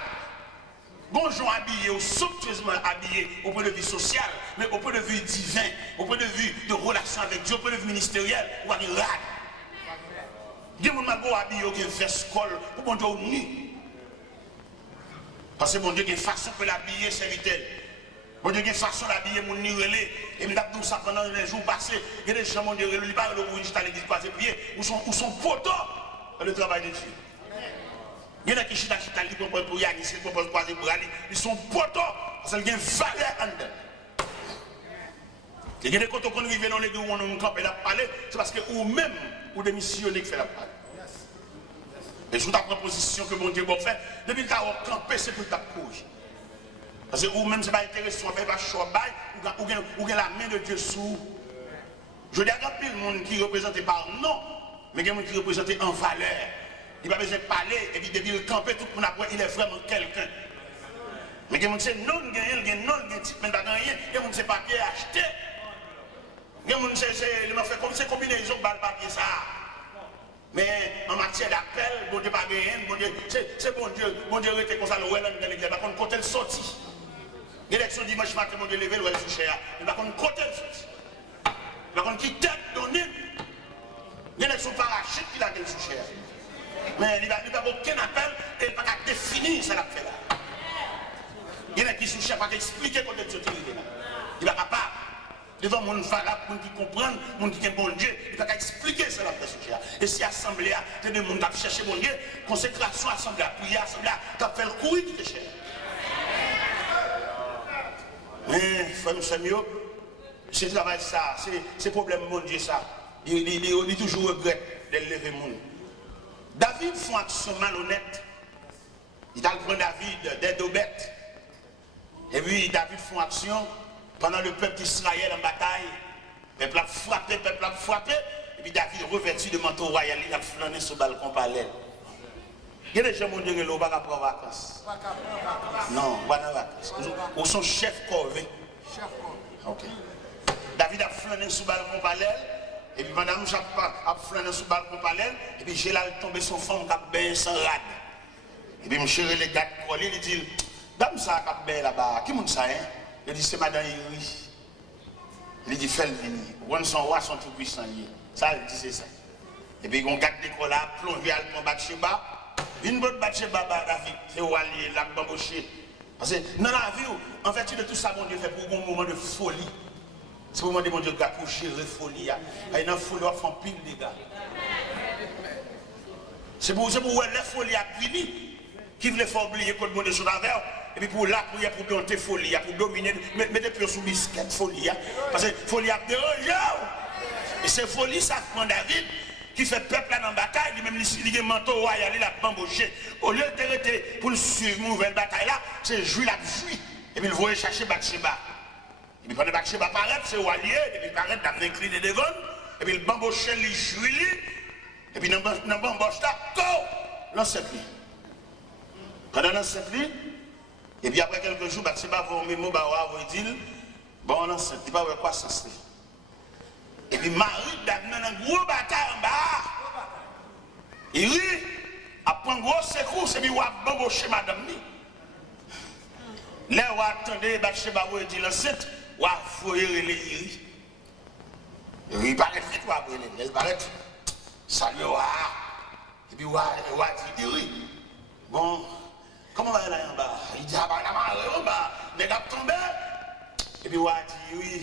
Bonjour habillé, ou somptueusement habillé au point de vue social, mais au point de vue divin, au point de vue de relation avec Dieu, au point de vue ministériel, on va dire rat. Dieu m'a dit habillé, qui est veste col, pour bon Dieu uni. Parce que bon Dieu, il y a une façon de l'habiller, c'est vital. Bon Dieu, il y a une façon d'habiller mon nirelé. Et je dis ça pendant les jours passés. Il y a des gens, mon Dieu, il n'y a pas de juste à l'église croisée pied. Où sont potos dans le travail de Dieu. Il y en a qui chita, ils proposent pour Yannis, ils proposent pour croiser pour aller. Ils sont potos. Parce qu'il y a une valeur en dedans. Il y a des côtés qu'on arrive dans l'église où on campe et la parler. C'est parce que vous-même, vous démissionnez qui fait la parole. Et je vous ta proposition que mon Dieu va faire. Depuis que tu as campé, c'est pour ta cause. Parce que vous-même, ce n'est pas intéressant, vous ne pas choix, ou la main de Dieu sous. Je dis à grand le monde qui représente par nom, mais il y a des gens qui représentent en valeur. Il n'a pas besoin de parler, et puis depuis le camper, tout le monde après, il est vraiment quelqu'un. Mais il y a des gens qui disent non, il y a non, il y a un type, mais il n'y a rien, il y a des gens qui ne papier acheté. Il y a des gens qui fait comme ces combinaisons de papier ça. Mais en matière d'appel, bon Dieu pas gagné, bon Dieu, c'est bon Dieu était comme ça, le Welland dans l'église, par contre, quand elle sortit. L'élection dimanche matin, mon Dieu levé, le sous cher. Mais par contre, côté le sorti. Par contre, qui tête donnée, l'élection parachute qui l'a gueule sous cher. Mais il n'y a aucun appel et il n'a pas définir ça l'a fait là. Il y en a qui sous cher, pas expliquer comment il sorti là. Il n'est pas capable. Devant mon valable, mon qui comprend, mon qui est bon Dieu, il n'a pas expliquer ça l'a fait sous cher. Et si l'assemblée, c'est des gens qui ont cherché mon Dieu, consécration, assemblée, prière, assemblée, tu as fait le courir qui te cher. Mais, frère Samuel, c'est travail ça, c'est problème mon Dieu ça. Il toujours regrette de lever le monde. David fait une action malhonnête. Il a pris David des deux bêtes. Et puis David fait une action pendant le peuple d'Israël en bataille. Le peuple a frappé, et puis David revêtu de manteau royal, il a flâné sur le balcon parallèle. Il y a des gens qui ont dit que vous ne pouvez pas prendre vacances. Non, pas de vacances. Ou son chef corvée. Ok. David a flâné sur le balcon parallèle. Et puis madame a flâné sur le balcon parallèle. Et puis j'ai là tombé son femme qui a bien sans rade. Et puis mon chéri les gars collés, il dit, dame ça qui a bien là-bas, qui monte ça, hein? Il dit, c'est madame Yuri. Il dit, fais-le venir. Ou son roi sont tout puissants. Ça, il dit, c'est ça. Et puis on garde des là, plongé à le Bathsheba. Une bonne Bathsheba, David, c'est où aller, là, bambouché. Parce que dans la vie, en fait, de tout ça, mon Dieu fait pour un moment de folie. C'est pour mon Dieu, pour gérer folie. Il y a une folie, on fait pile des gars. C'est pour la folie à fini. Qui voulait faire oublier que le monde est sur la verre. et puis pour la prière, pour dompter folie, pour dominer, mettez plus sous biscuit folie. Parce que folie a dérangé. Et c'est folie, ça prend David, qui fait peuple là dans la bataille, lui-même, il est manteau royal, il a bambouché. Au lieu de t'arrêter pour le suivre une nouvelle bataille là, c'est jouer la fuite. Et puis il voyait chercher Bathsheba. Et puis pendant que Bathsheba paraît, c'est Walier, et puis il paraît d'amener incliné devant, et puis il bambouche, il jouit, et puis dans le bambouche là, l'enceinte. Pendant l'enceinte, et puis après quelques jours, Bathsheba va au mémo, il dit, bon, l'enceinte, il va voir quoi ça. Et puis Marie, dans une grosse bataille en bas, il rit, après un gros secours, et puis il va bamboucher madame. Là, on attendait, Bathsheba va dire l'enceinte, on va fouiller les iris. Il paraît vite, on va brûler. Il paraît, salut, et puis on va dire, oui. Bon, comment on va aller en bas? Il dit, ah bah, la en bas, les gars tombés. Et puis on va dire, oui,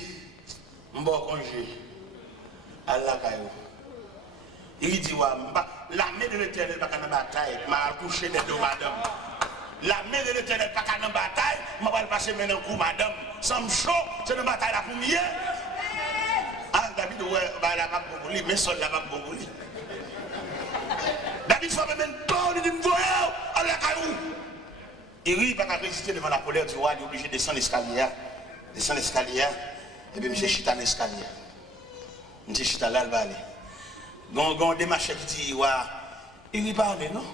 on va congé. Allah Kayo. Il dit, l'armée de l'éternel n'est pas dans la bataille, m'a couché des deux madame. L'armée de l'éternel n'est pas dans la bataille, m'a pas passer maintenant un coup madame. Sans chaud, c'est une bataille là pour mieux. Ah, David, ouais, la map pour lui, mais seul la map pour lui. David fait même peur, il dit, voyez, Allah Kayo. Il rit, il n'a pas résister devant la colère du roi, il est obligé de descendre l'escalier. Descendre l'escalier, et puis M. Chita dans l'escalier. M. Chita là, il va aller. Gon des machins qui disent, il n'y parle, non?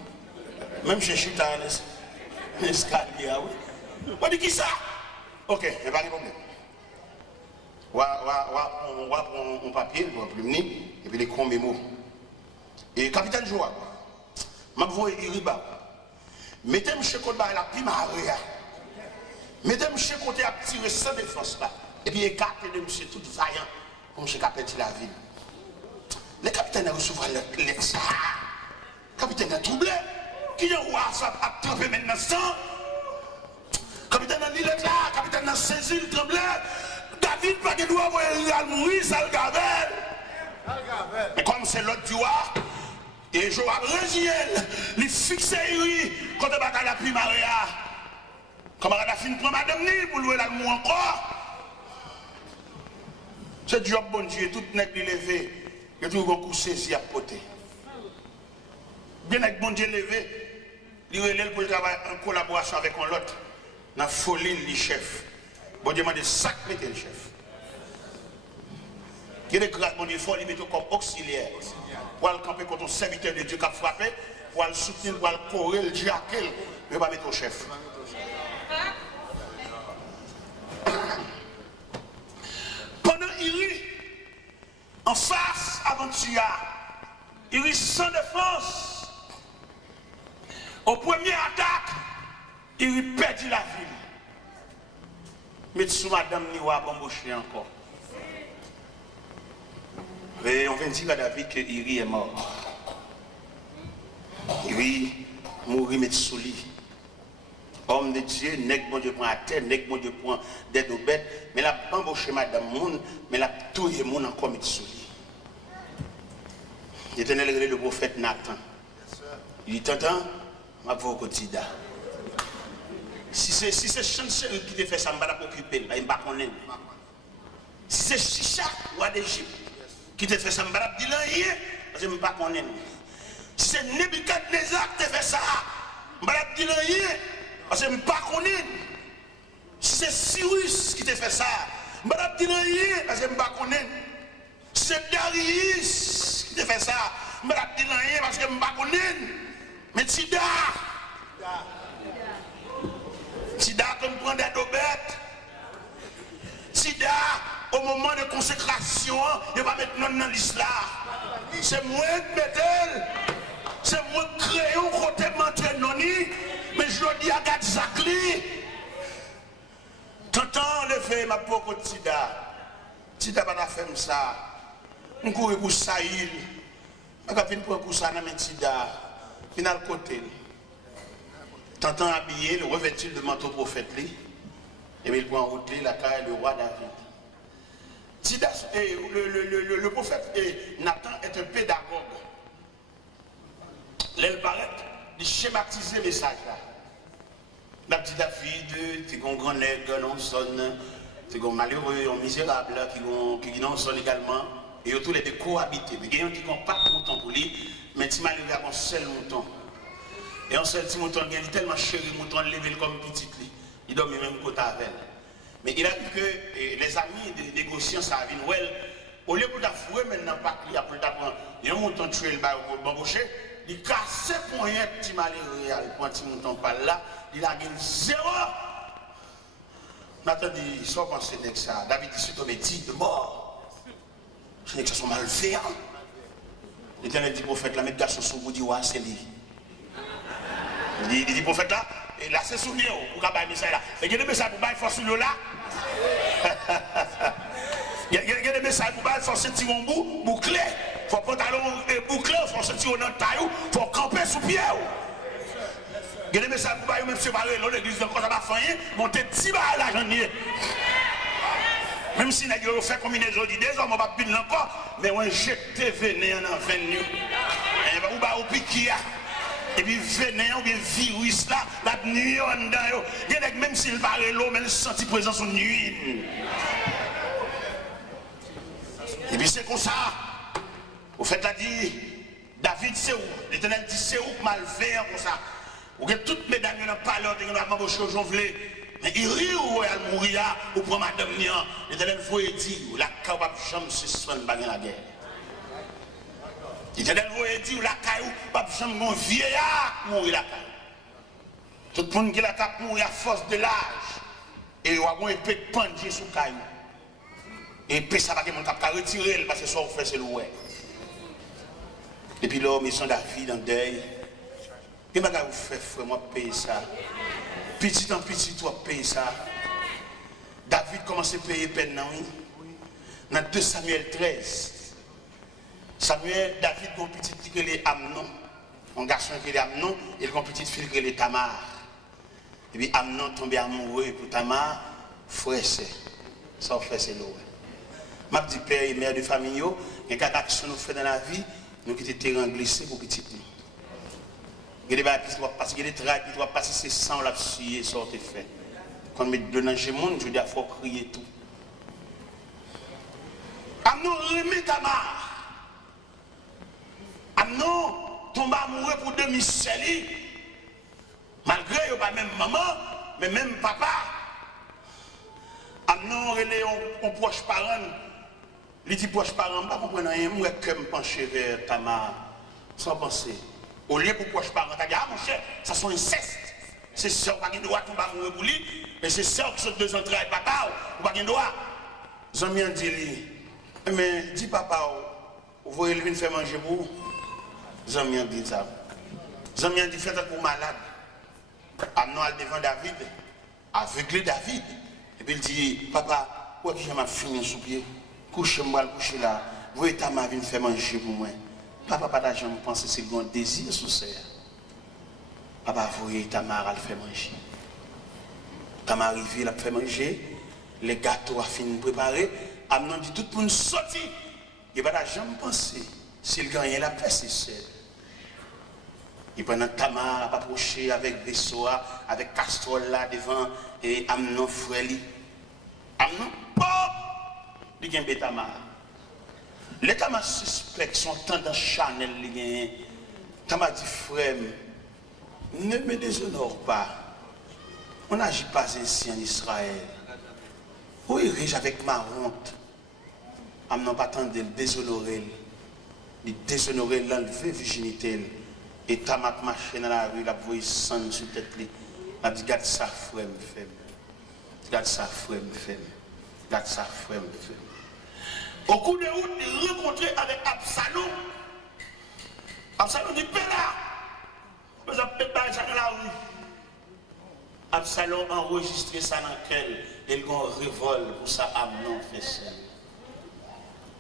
Même chez Chita dans l'escalier, oui. On dit qui ça? Ok, il n'y a pas de problème. On va prendre un papier, on va plumer, et puis les mémo. Et capitaine Joa, je vais Iriba. Mettez-moi chez côté la primaria. Mettez-moi chez côté à tirer sans défense là. Et puis écartez de monsieur tout vaillant pour monsieur Capeti la ville. Le capitaine a reçu l'ex. Le capitaine a troublé. Qui est roi ça a trempé maintenant sang. Le capitaine a dit là, le capitaine a saisi le tremblé. David pas de doigt pour il mourir, ça le gavel. Mais comme c'est l'autre du roi. Et Joab Régiel, il fixait Uri quand il va à la primaria. Comme il a fini pour madame ni pour louer l'amour encore. C'est Dieu bon Dieu, tout n'est pas levé. Il y a toujours un coup saisi à poter. Bien avec bon Dieu levé, il relève pour travailler en collaboration avec un autre. Dans la folie, le chef. Bon Dieu m'a dit, sac, mettez le chef. Il y a des grâces, bon Dieu, il faut le mettre comme auxiliaire. Pour aller camper contre un serviteur de Dieu qui a frappé, pour aller soutenir, pour aller courir, le diaquel, il ne va pas mettre au chef. Pendant il rit, en face avant Tia, il rit sans défense. Au premier attaque, il rit perdu la ville. Mais sous madame Niwa a embauché encore. Et on vient dire à David que Iri est mort. Iri mourit met sous lui. Homme de Dieu, nèg bon Dieu prend à terre, nèg bon Dieu prend des bêtes, mais la embauché madame moun, mais la touye moun encore met sous lui. L'Éternel est le prophète Nathan. Il dit t'entends, ma voix quotidien. Si c'est chanceux qui te fait ça, je ne vais pas t'occuper, je ne vais pas connaître. Si c'est Chicha, roi d'Égypte, qui te fait ça, je ne vais pas dire rien, parce que je ne vais pas connaître. Si c'est Nebuchadnezzar qui te fait ça, je ne vais pas dire rien, parce que je ne vais pas connaître. Si c'est Cyrus qui te fait ça, je ne vais pas dire rien, parce que je ne vais pas connaître. Si c'est Darius qui te fait ça, je ne vais pas dire rien, parce que je ne vais pas connaître. Mais Tida, comme prend des bêtes. Sida, au moment de consécration, il va mettre non dans l'islam. C'est moi qui mets, c'est moi qui crée un côté mentir non, mais je dis à Gadzakli. T'entends le fait, ma pauvre Sida. Sida va pas faire ça. On court pour Saïl. Je vais venir pour ça dans le Sida. Il a le côté. T'entends habillé, le revêtu de manteau prophète, et puis il prend en route la carrière du roi David. Le prophète Nathan est un pédagogue. Là, il paraît, il schématise le message là. La petite David, tu es un grand nègre, non sonne, tu es un malheureux, un misérable, qui non sonne également, et tous les deux cohabiter. Mais il y a qui n'ont pas de mouton pour lui, mais tu malheureux avec un seul mouton. Et un seul petit mouton, il est tellement chéri, mouton levé comme petit, il dort même côté avec elle. Mais il a dit que les amis des négociants, ça a vu Noël, au lieu de d'avouer maintenant, pas qu'il y a plus d'apprendre, il y a un mouton tué le bail au bambouché, il casse pour un petit malheureux, il prend un petit mouton par là, il a gagné 0. Maintenant, il sort penser de ça. David dit, c'est un métier de mort. Ce n'est que ça sont malfaisants. L'Éternel dit, prophète, la mettre garçon sous vous, dit, ouais, c'est lui. Il dit, prophète là, et là, c'est souvenir, pour qu'il y ait des messages là. Et il y a des messages pour qu'il force là. Il y a des messages pour qu'il force tirer un bout, bouclé. Il faut pantalon bouclé, il faut tirer dans le taillou, il faut camper sous pied. Il y a des messages pour qu'il même séparer l'église de quoi ça va faire, monter 10 balles à la janvier. Même si nous fait combinaison de des hommes, on va pas pile encore, mais on jette vénéen dans 20 nuits. On va au piquer. Et puis vénéen ou bien virus là, la nuit en dedans. Il y a même s'il va à l'eau, mais il sent présence en nuit. Et puis c'est comme ça. Au fait, là dit, David c'est où? L'Éternel dit c'est où mal faire comme ça. Ou que toutes mes dames n'ont pas l'ordre, ils n'ont pas besoin de changer. Mais il rit ou elle mourir, ou pour madame Nian. L'Éternel vous dit, la capable jamais se soigne dans la guerre. L'Éternel vous dit, la caillou, pas jamais mon vieillard mourir la caillou. Tout le monde qui la cap mourir à force de l'âge. Et il y a un épée de pendue sous caillou. Et puis ça va que mon cap retirer parce que ça vous fait c'est louer. Et puis là, ils sont David en deuil. Et bien, vous faites, frère, moi, payer ça. Petit en petit, toi, payer ça. David commence à payer peine, non? Dans 2 Samuel 13. Samuel, David, a un petit fille qui est Amnon. Un garçon qui est Amnon, et un petit fille qui est Tamar. Et puis Amnon tombe amoureux pour Tamar, frère, c'est. Ça, frère, c'est l'eau. Je dis, père et mère de famille, il y a 4 actions nous faisons dans la vie, nous qui étions terrain glissé pour petit. Il y a des choses qui doivent passer, il y a des traits qui doivent passer, c'est sans la suyer, ça a été fait. Quand on met de l'ange monde, je dis, il faut crier tout. Amnon remet Tamar. Amnon tombe amoureux pour demi-sel. Malgré qu'il n'y a pas même maman, mais même papa. Amnon relève un proche parent. Il dit proche parent, je ne comprends rien, moi je me penche vers Tamar, sans penser. Au lieu pour proche parent, tu dis, ah mon cher, ça sont incestes. C'est ça, on n'a pas droit de tomber amoureux pour lui, mais c'est ça qui sont 2 entrailles, papa, on n'a pas droit. Zami a dit, mais dis papa, vous voyez lui faire manger pour vous. Zami a dit ça. Zami a dit, faites pour malade. Amnon al devant David, aveuglé David. Et puis il dit, papa, où est-ce que je m'ai fini sous pied? Couchez-moi, couchez là. Vous voyez ta mère vient faire manger pour moi. Papa, pas d'argent, je pense que c'est un désir sous ça. Papa, vous voyez ta mère, elle fait manger. Ta mère arrive, elle fait manger. Les gâteaux a fini de préparer. Amnon dit, tout le monde sorti. Il n'y a pas d'argent, je pense. S'il gagne, la paix, c'est seul. Et pendant Tamar a approché avec vaisseau, avec casserole là devant, et Amnon frère. Amnon, pop! Il y a un Tamar. Les Tamar suspects sont tendance Chanel. Tamar dit, frère, ne me déshonore pas. On n'agit pas ainsi en Israël. Où est riche avec ma honte? Amnon pas tant de le déshonorer. Il déshonorer l'enlever virginité. Et Tamar marché dans la rue, la voix sang sur tête. Il a dit, garde ça, frère, me fait. Garde ça, frère, me fait. Garde ça, frère, me fait. Au cours de route, il rencontré avec Absalom. Absalom dit, père là. Mais ça peut pas ça dans la rue. Absalom enregistré ça dans lequel il y a un révolte pour ça, Amnon fait ça.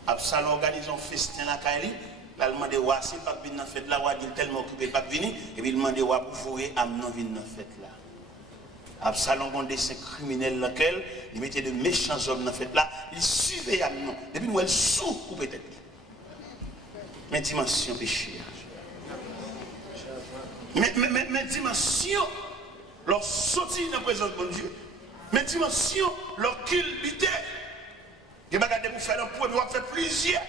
Absalom organise un festin à Kaili. Il a demandé à si pas venir dans la fête là, il est tellement occupé pas venir, et puis il a demandé à pour voir Amnon venir dans la fête là. Absalom a un dessin criminel dans lequel il mettait de méchants hommes dans la fête là, il suivait Amnon. Depuis nous, elle sous ou peut-être. Mais dimension péché. Mais dimension, leur sortie dans la présence de bon Dieu. Mais dimension, leur culpité. Et regardez, vous faire un point, vous faire plusieurs.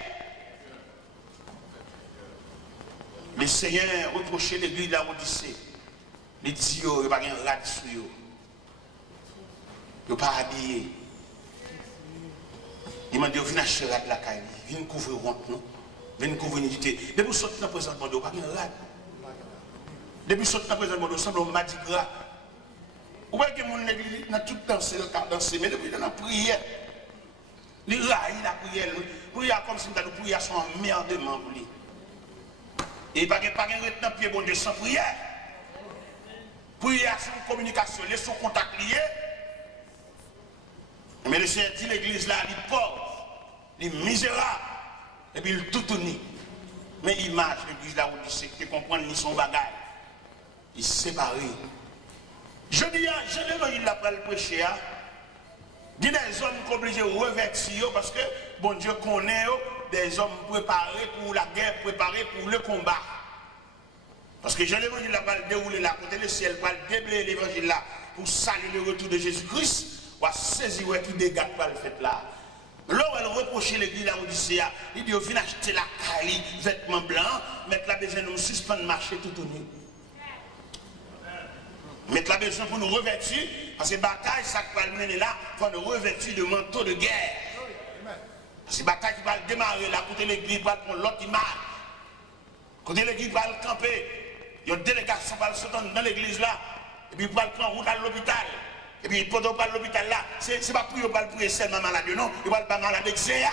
Le Seigneur reprochait l'église de la Odyssée. Il dit, il n'y a pas de rad sur eux. Il n'y a pas habillé. Il m'a dit, viens acheter rad la caille. Viens couvrir honte, non? Viens couvrir l'unité. Depuis que vous sortez dans la présence de mon Dieu, il n'y a pas de rad. Depuis que vous sortez dans la présence de mon Dieu, il semble m'a dit gras. Vous voyez que mon église n'a tout dansé, mais depuis dans la prière. Il raille la prière. Prière comme si nous prières son emmerdement pour lui. Et il n'y a pas de retenant pied bon Dieu sans prière. Prière sans communication, laissons contact lié. Mais le Seigneur dit l'église là, il est pauvre, il est misérable, et puis il est tout uni. Mais image l'église là où il sait que comprendre ni son bagage. Il est séparé. Je dis, je l'évangile là pour le prêcher. Il y a des hommes qui sont obligés de revêtir parce que bon Dieu connaît des hommes préparés pour la guerre, préparés pour le combat. Parce que je l'évangile là pour le dérouler là, côté le ciel, pour le déblayer l'évangile là, pour saluer le retour de Jésus-Christ. On va saisir qui dégage pas le fait là. Là où elle reprochait l'église de la Odyssée, il dit, viens acheter la caille, vêtements blancs, mettre la besoin de nous suspendre marcher tout au nu. Mettre la besoin pour nous revêtir, parce que bataille, ça qui va le mener là, il faut nous revêtir de manteau de guerre. Parce que bataille qui va démarrer là, côté l'église va prendre l'autre image. Côté l'église va le camper, il y a une délégation qui va le sauter dans l'église là, et puis il va le prendre route à l'hôpital. Et puis, pendant qu'on parle de l'hôpital là, c'est pas pour ne prier seulement malade, non, il va pas malade d'exéa.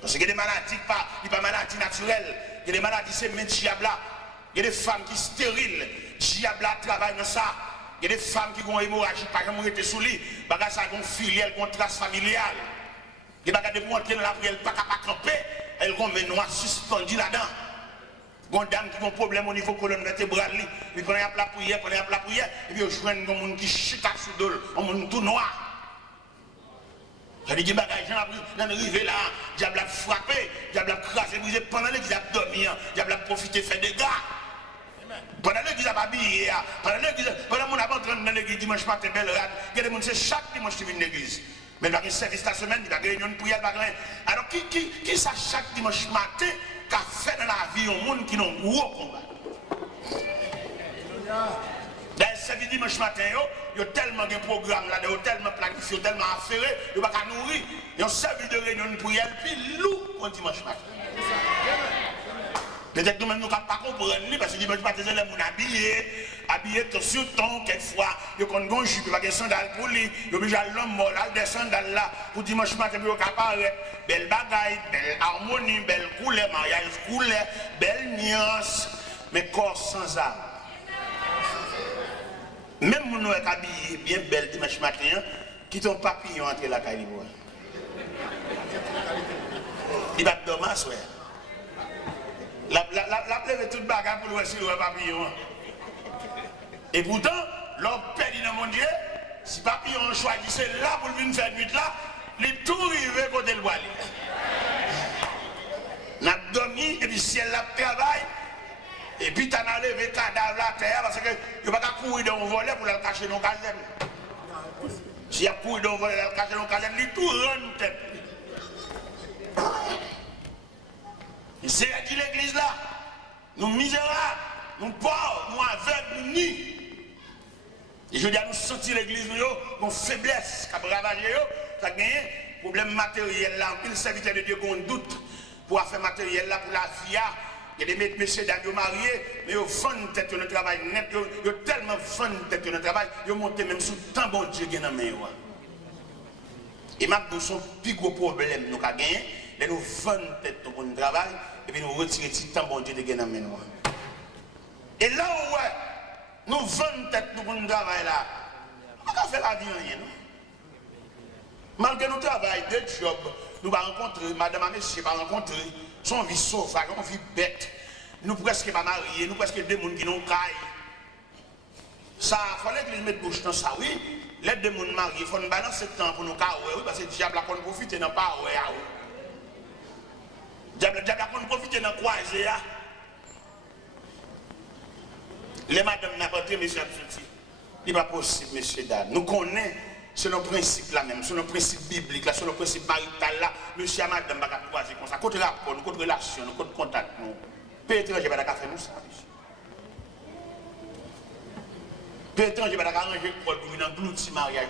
Parce qu'il y a des maladies, il pas maladies naturelles, il y a des maladies, c'est même diabla. Il y a des femmes qui sont stériles, diabla travaille dans ça. Il y a des femmes qui ont hémorragie, par exemple, qui sous lit, parce ça ont filiale, ont trace familiale. Il y a des gens qui entrer dans la prière, pas capable de camper, elles ont des noix suspendues là-dedans. Il y a des dames qui ont un problème au niveau colonne vertébrale, ils prennent la prière, et puis ils joignent des gens qui chita sous d'eux, un monde tout noir. Il y a des bagages dans l'arrivée là, diable a frappé, diable a crasé, brisé, pendant l'église a dormi, diable a profité, fait des gars. Pendant l'église a habillé, pendant mon avant dans l'église dimanche matin, belle rade, il y a des gens qui chaque dimanche qui viennent à l'église. Mais il y a un service la semaine, il y a une réunion de prière, alors qui ça chaque dimanche matin? Qu'a fait dans la vie au monde qui n'ont gros combat. Dans le service dimanche matin, il y a tellement de programmes là, il y a tellement planifié, tellement affairé, il n'y a pas qu'à nourrir. Il y a un service de réunion de prière, puis loup pour dimanche matin. Peut-être que nous ne pouvons pas comprendre, parce que dimanche matin, les gens habillés sur ton, quelquefois, ils ont un jupe, ils ont des sandales pour lui, ils ont déjà l'homme mort, des sandales là, pour dimanche matin, ils ont apparaître. Belle bagaille, belle harmonie, belle couleur, mariage couleur, belle nuance, mais corps sans âme. Même nous sommes habillés bien belle dimanche matin, qui ton papillon entre la caille. Il va te dormir, ouais. La plève toute bagarre pour le voir sur le papillon. Et pourtant, l'homme perdu dans mon Dieu, si papillon choisissait là pour venir faire nuit là, les tout rivé côté le bois. On a dormi et puis ciel là travail. Et puis tu as enlevé le cadavre la terre parce que tu ne peux pas courir dans le volet pour le cacher dans le caserne. Si tu as couru dans le volet pour le cacher dans le caserne, il tout rend tête. C'est à qui l'église là? Nous misérables, nous pauvres, nous aveugles, nous nus. Et je dis à nous sentir l'église, nous faiblesse, qui a ravagé, ça a gagné problème matériel là. Il serviteur de Dieu qu'on doute pour faire matériel là pour la vie. Il y a des messieurs qui sont mariés, mais ils vendent tête de travail net, ils ont tellement vendu tête de travail, ils ont monté même sous tant bon Dieu qui est dans la main. Et maintenant, son plus gros problème nous avons gagné, c'est nous vendons tête de bon travail, et puis nous retirons tant bon Dieu qui est dans la main. Et là où nous vendons tête de bon travail là, on va faire la vie rien. Malgré nos travail, de job, nous allons rencontrer, madame et monsieur, va rencontrer, son vie sauvage, son vie bête. Nous presque pas mariés, nous presque des gens qui n'ont caille. Ça, il fallait que les mettent bouche dans ça, oui. Les deux gens mariés, il faut nous balancer le temps pour nous cailler, oui, parce que le diable a qu'on profite dans pas, oui. Le diable a qu'on profite dans quoi, les madames n'ont pas entré, messieurs, Il n'est pas possible, monsieur Dan. Nous connaissons, c'est nos principes là même, c'est nos principes bibliques là, c'est nos principes maritales là. Monsieur et madame, pas croiser comme ça. Côté rapport, nous, côté relation, nous, côté contact, nous. Pays étranger, pas faire nous ça, monsieur. Pays étranger, pas arranger pour nous dans le petit mariage.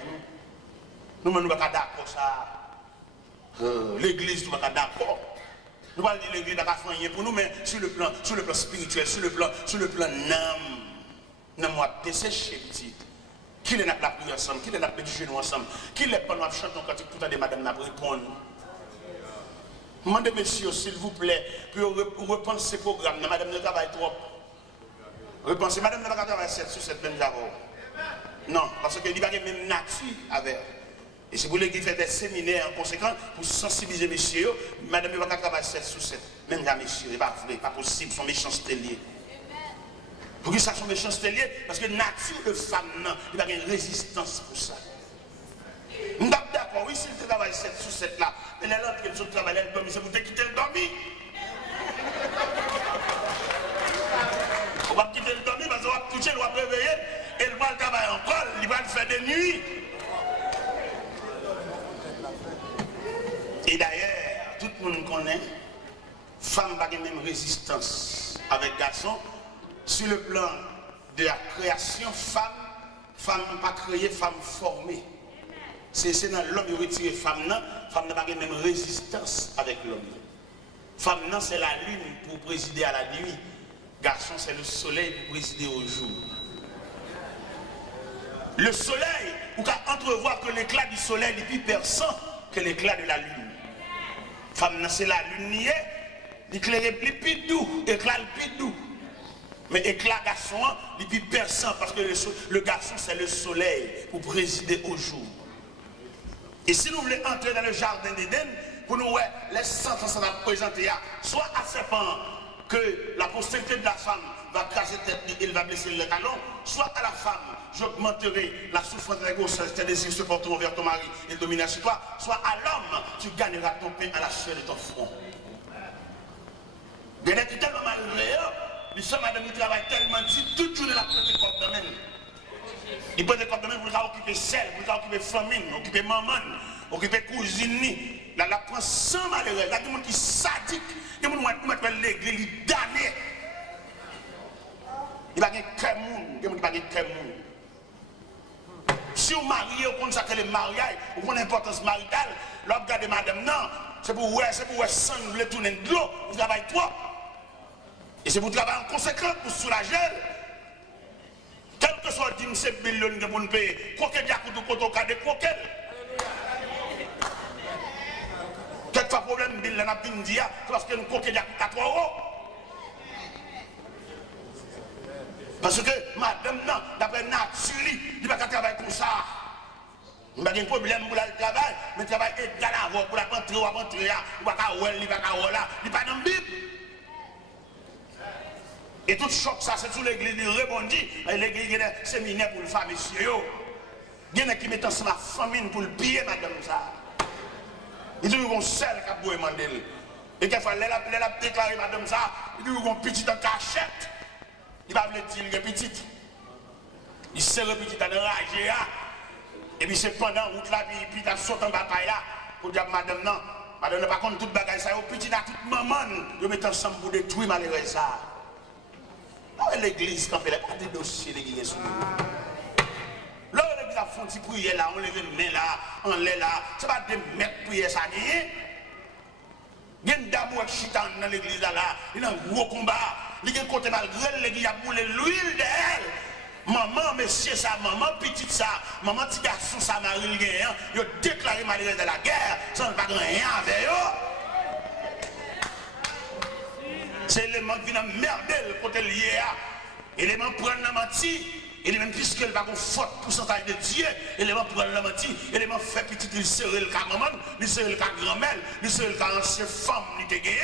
Nous, nous ne sommes pas d'accord ça. L'église, nous ne sommes pas d'accord. Nous parlons de l'église, nous ne sommes pas rien pour nous, mais sur le plan spirituel, sur le plan âme, nous avons desséché petit. Qui est la prière ensemble, qui est la prière ensemble, qui est pas nous chanter quand tout à l'heure madame n'a répondre. Demandez messieurs, s'il vous plaît, pour repenser ce programme, madame ne travaille trop. Repensez, madame ne va pas travailler 7 sur 7 même d'abord. Non, parce qu'il n'y a pas même nature avec. Et si vous voulez qu'il fait des séminaires en conséquence pour sensibiliser messieurs, madame ne va pas travailler 7 sur 7. Même là, messieurs, ce n'est pas vrai, pas possible, son méchanceté liée. Pour que ça soit méchanceté liée, parce que la nature de femme, il n'y a pas une résistance pour ça. Nous sommes d'accord, oui, si tu travailles 7 sur 7 là, elle est là, elle est travail, elle dormit, c'est pour te quitter le dormi. On va quitter le dormi parce qu'on va toucher, on va réveiller, et elle va le travailler encore, il va le faire de nuit. Et d'ailleurs, tout le monde connaît, femme n'a pas même résistance avec garçon. Sur le plan de la création, femme n'a pas créé, femme formée. C'est dans l'homme qui retire femme n'a pas même résistance avec l'homme. Femme c'est la lune pour présider à la nuit. Garçon c'est le soleil pour présider au jour. Le soleil, vous pouvez entrevoir que l'éclat du soleil est plus perçant que l'éclat de la lune. Femme c'est la lune niée, l'éclair est plus doux, éclat le plus doux. Mais éclat garçon, il est plus perçant parce que le garçon c'est le soleil pour présider au jour. Et si nous voulons entrer dans le jardin d'Éden, pour nous, les sentences qu'on va présenter, soit à serpent que la postérité de la femme va craser tête, il va blesser le talon, soit à la femme, j'augmenterai la souffrance de la grossesse, tes désirs se porteront vers ton mari, il dominera sur toi, soit à l'homme, tu gagneras ton pain à la sueur de ton front. Bien être tellement malheureux, les femmes madame qui travaillent tellement dit, toute journée la prête des corps de même. Ils prennent des corps de même pour occuper celle, pour occuper famille, occuper maman, occuper cousine. Là, la prend sans malheureux. Il y a des gens qui sont sadiques, des gens qui mettent l'église, ils damnent. Il n'y a pas de cœur monde, des gens qui n'ont pas de cœur monde. Si vous mariez, vous connaissez le mariage, vous connaissez l'importance maritale, là, vous regardez madame, non, c'est pour vous sang, vous voulez tourner de l'eau, vous travaillez trop. Et c'est pour travailler en conséquence, pour soulager. Quel que soit le c'est millions de pour nous payer, coquet diacoute ou coton cadé coquet. Quelquefois, problème, bill, n'a pas dit, parce que nous coquet diacoute à 3 €. Parce que madame, non, d'après nature, il ne va pas travailler pour ça. Il n'y a pas de problème pour le travail, mais le travail est égal à pour la rentrer ou à rentrer, il va pas il va pas là, il va pas dans la Bible. Et tout choc, ça, c'est tout l'église, il rebondit. L'église, il y a des séminaires pour le faire, messieurs. Il y en a qui mettent ensemble la famine pour le piller, madame, ça. Il dit qu'on seul qui a beau demander. Et quelquefois, elle a déclaré, madame, ça, il dit qu'on petit en cachette. Il va dire qu'il est petit. Il serre petit en enragé, et puis c'est pendant route là, puis il a sauté en bataille là, pour dire, madame, non, madame, n'a pas contre toute bagaille, ça, petit à toute maman, ils mettent ensemble pour détruire malheureux ça. L'église, quand elle n'a pas de dossier de guillemets sous nous. Là, l'église a fait un petit prière là, on lève les mains là, on lève là. Ce n'est pas de mettre prière ça, il y a une dame qui chita dans l'église là, il y a un gros combat. Il y a un côté malgré l'église a brûlé l'huile d'elle. Maman, monsieur, ça, maman, petite ça, maman, petit garçon, ça, Marie, il a déclaré malgré de la guerre, ça ne pas rien avec eux. C'est l'élément qui vient merder le côté lié à. L'élément prend la menti. L'élément puisqu'il va avoir fort pourcentage de Dieu. L'élément prend la menti. L'élément fait petit, il serait le cas maman, il serait le cas grand-mère, il serait le cas ancienne femme, il te gagné.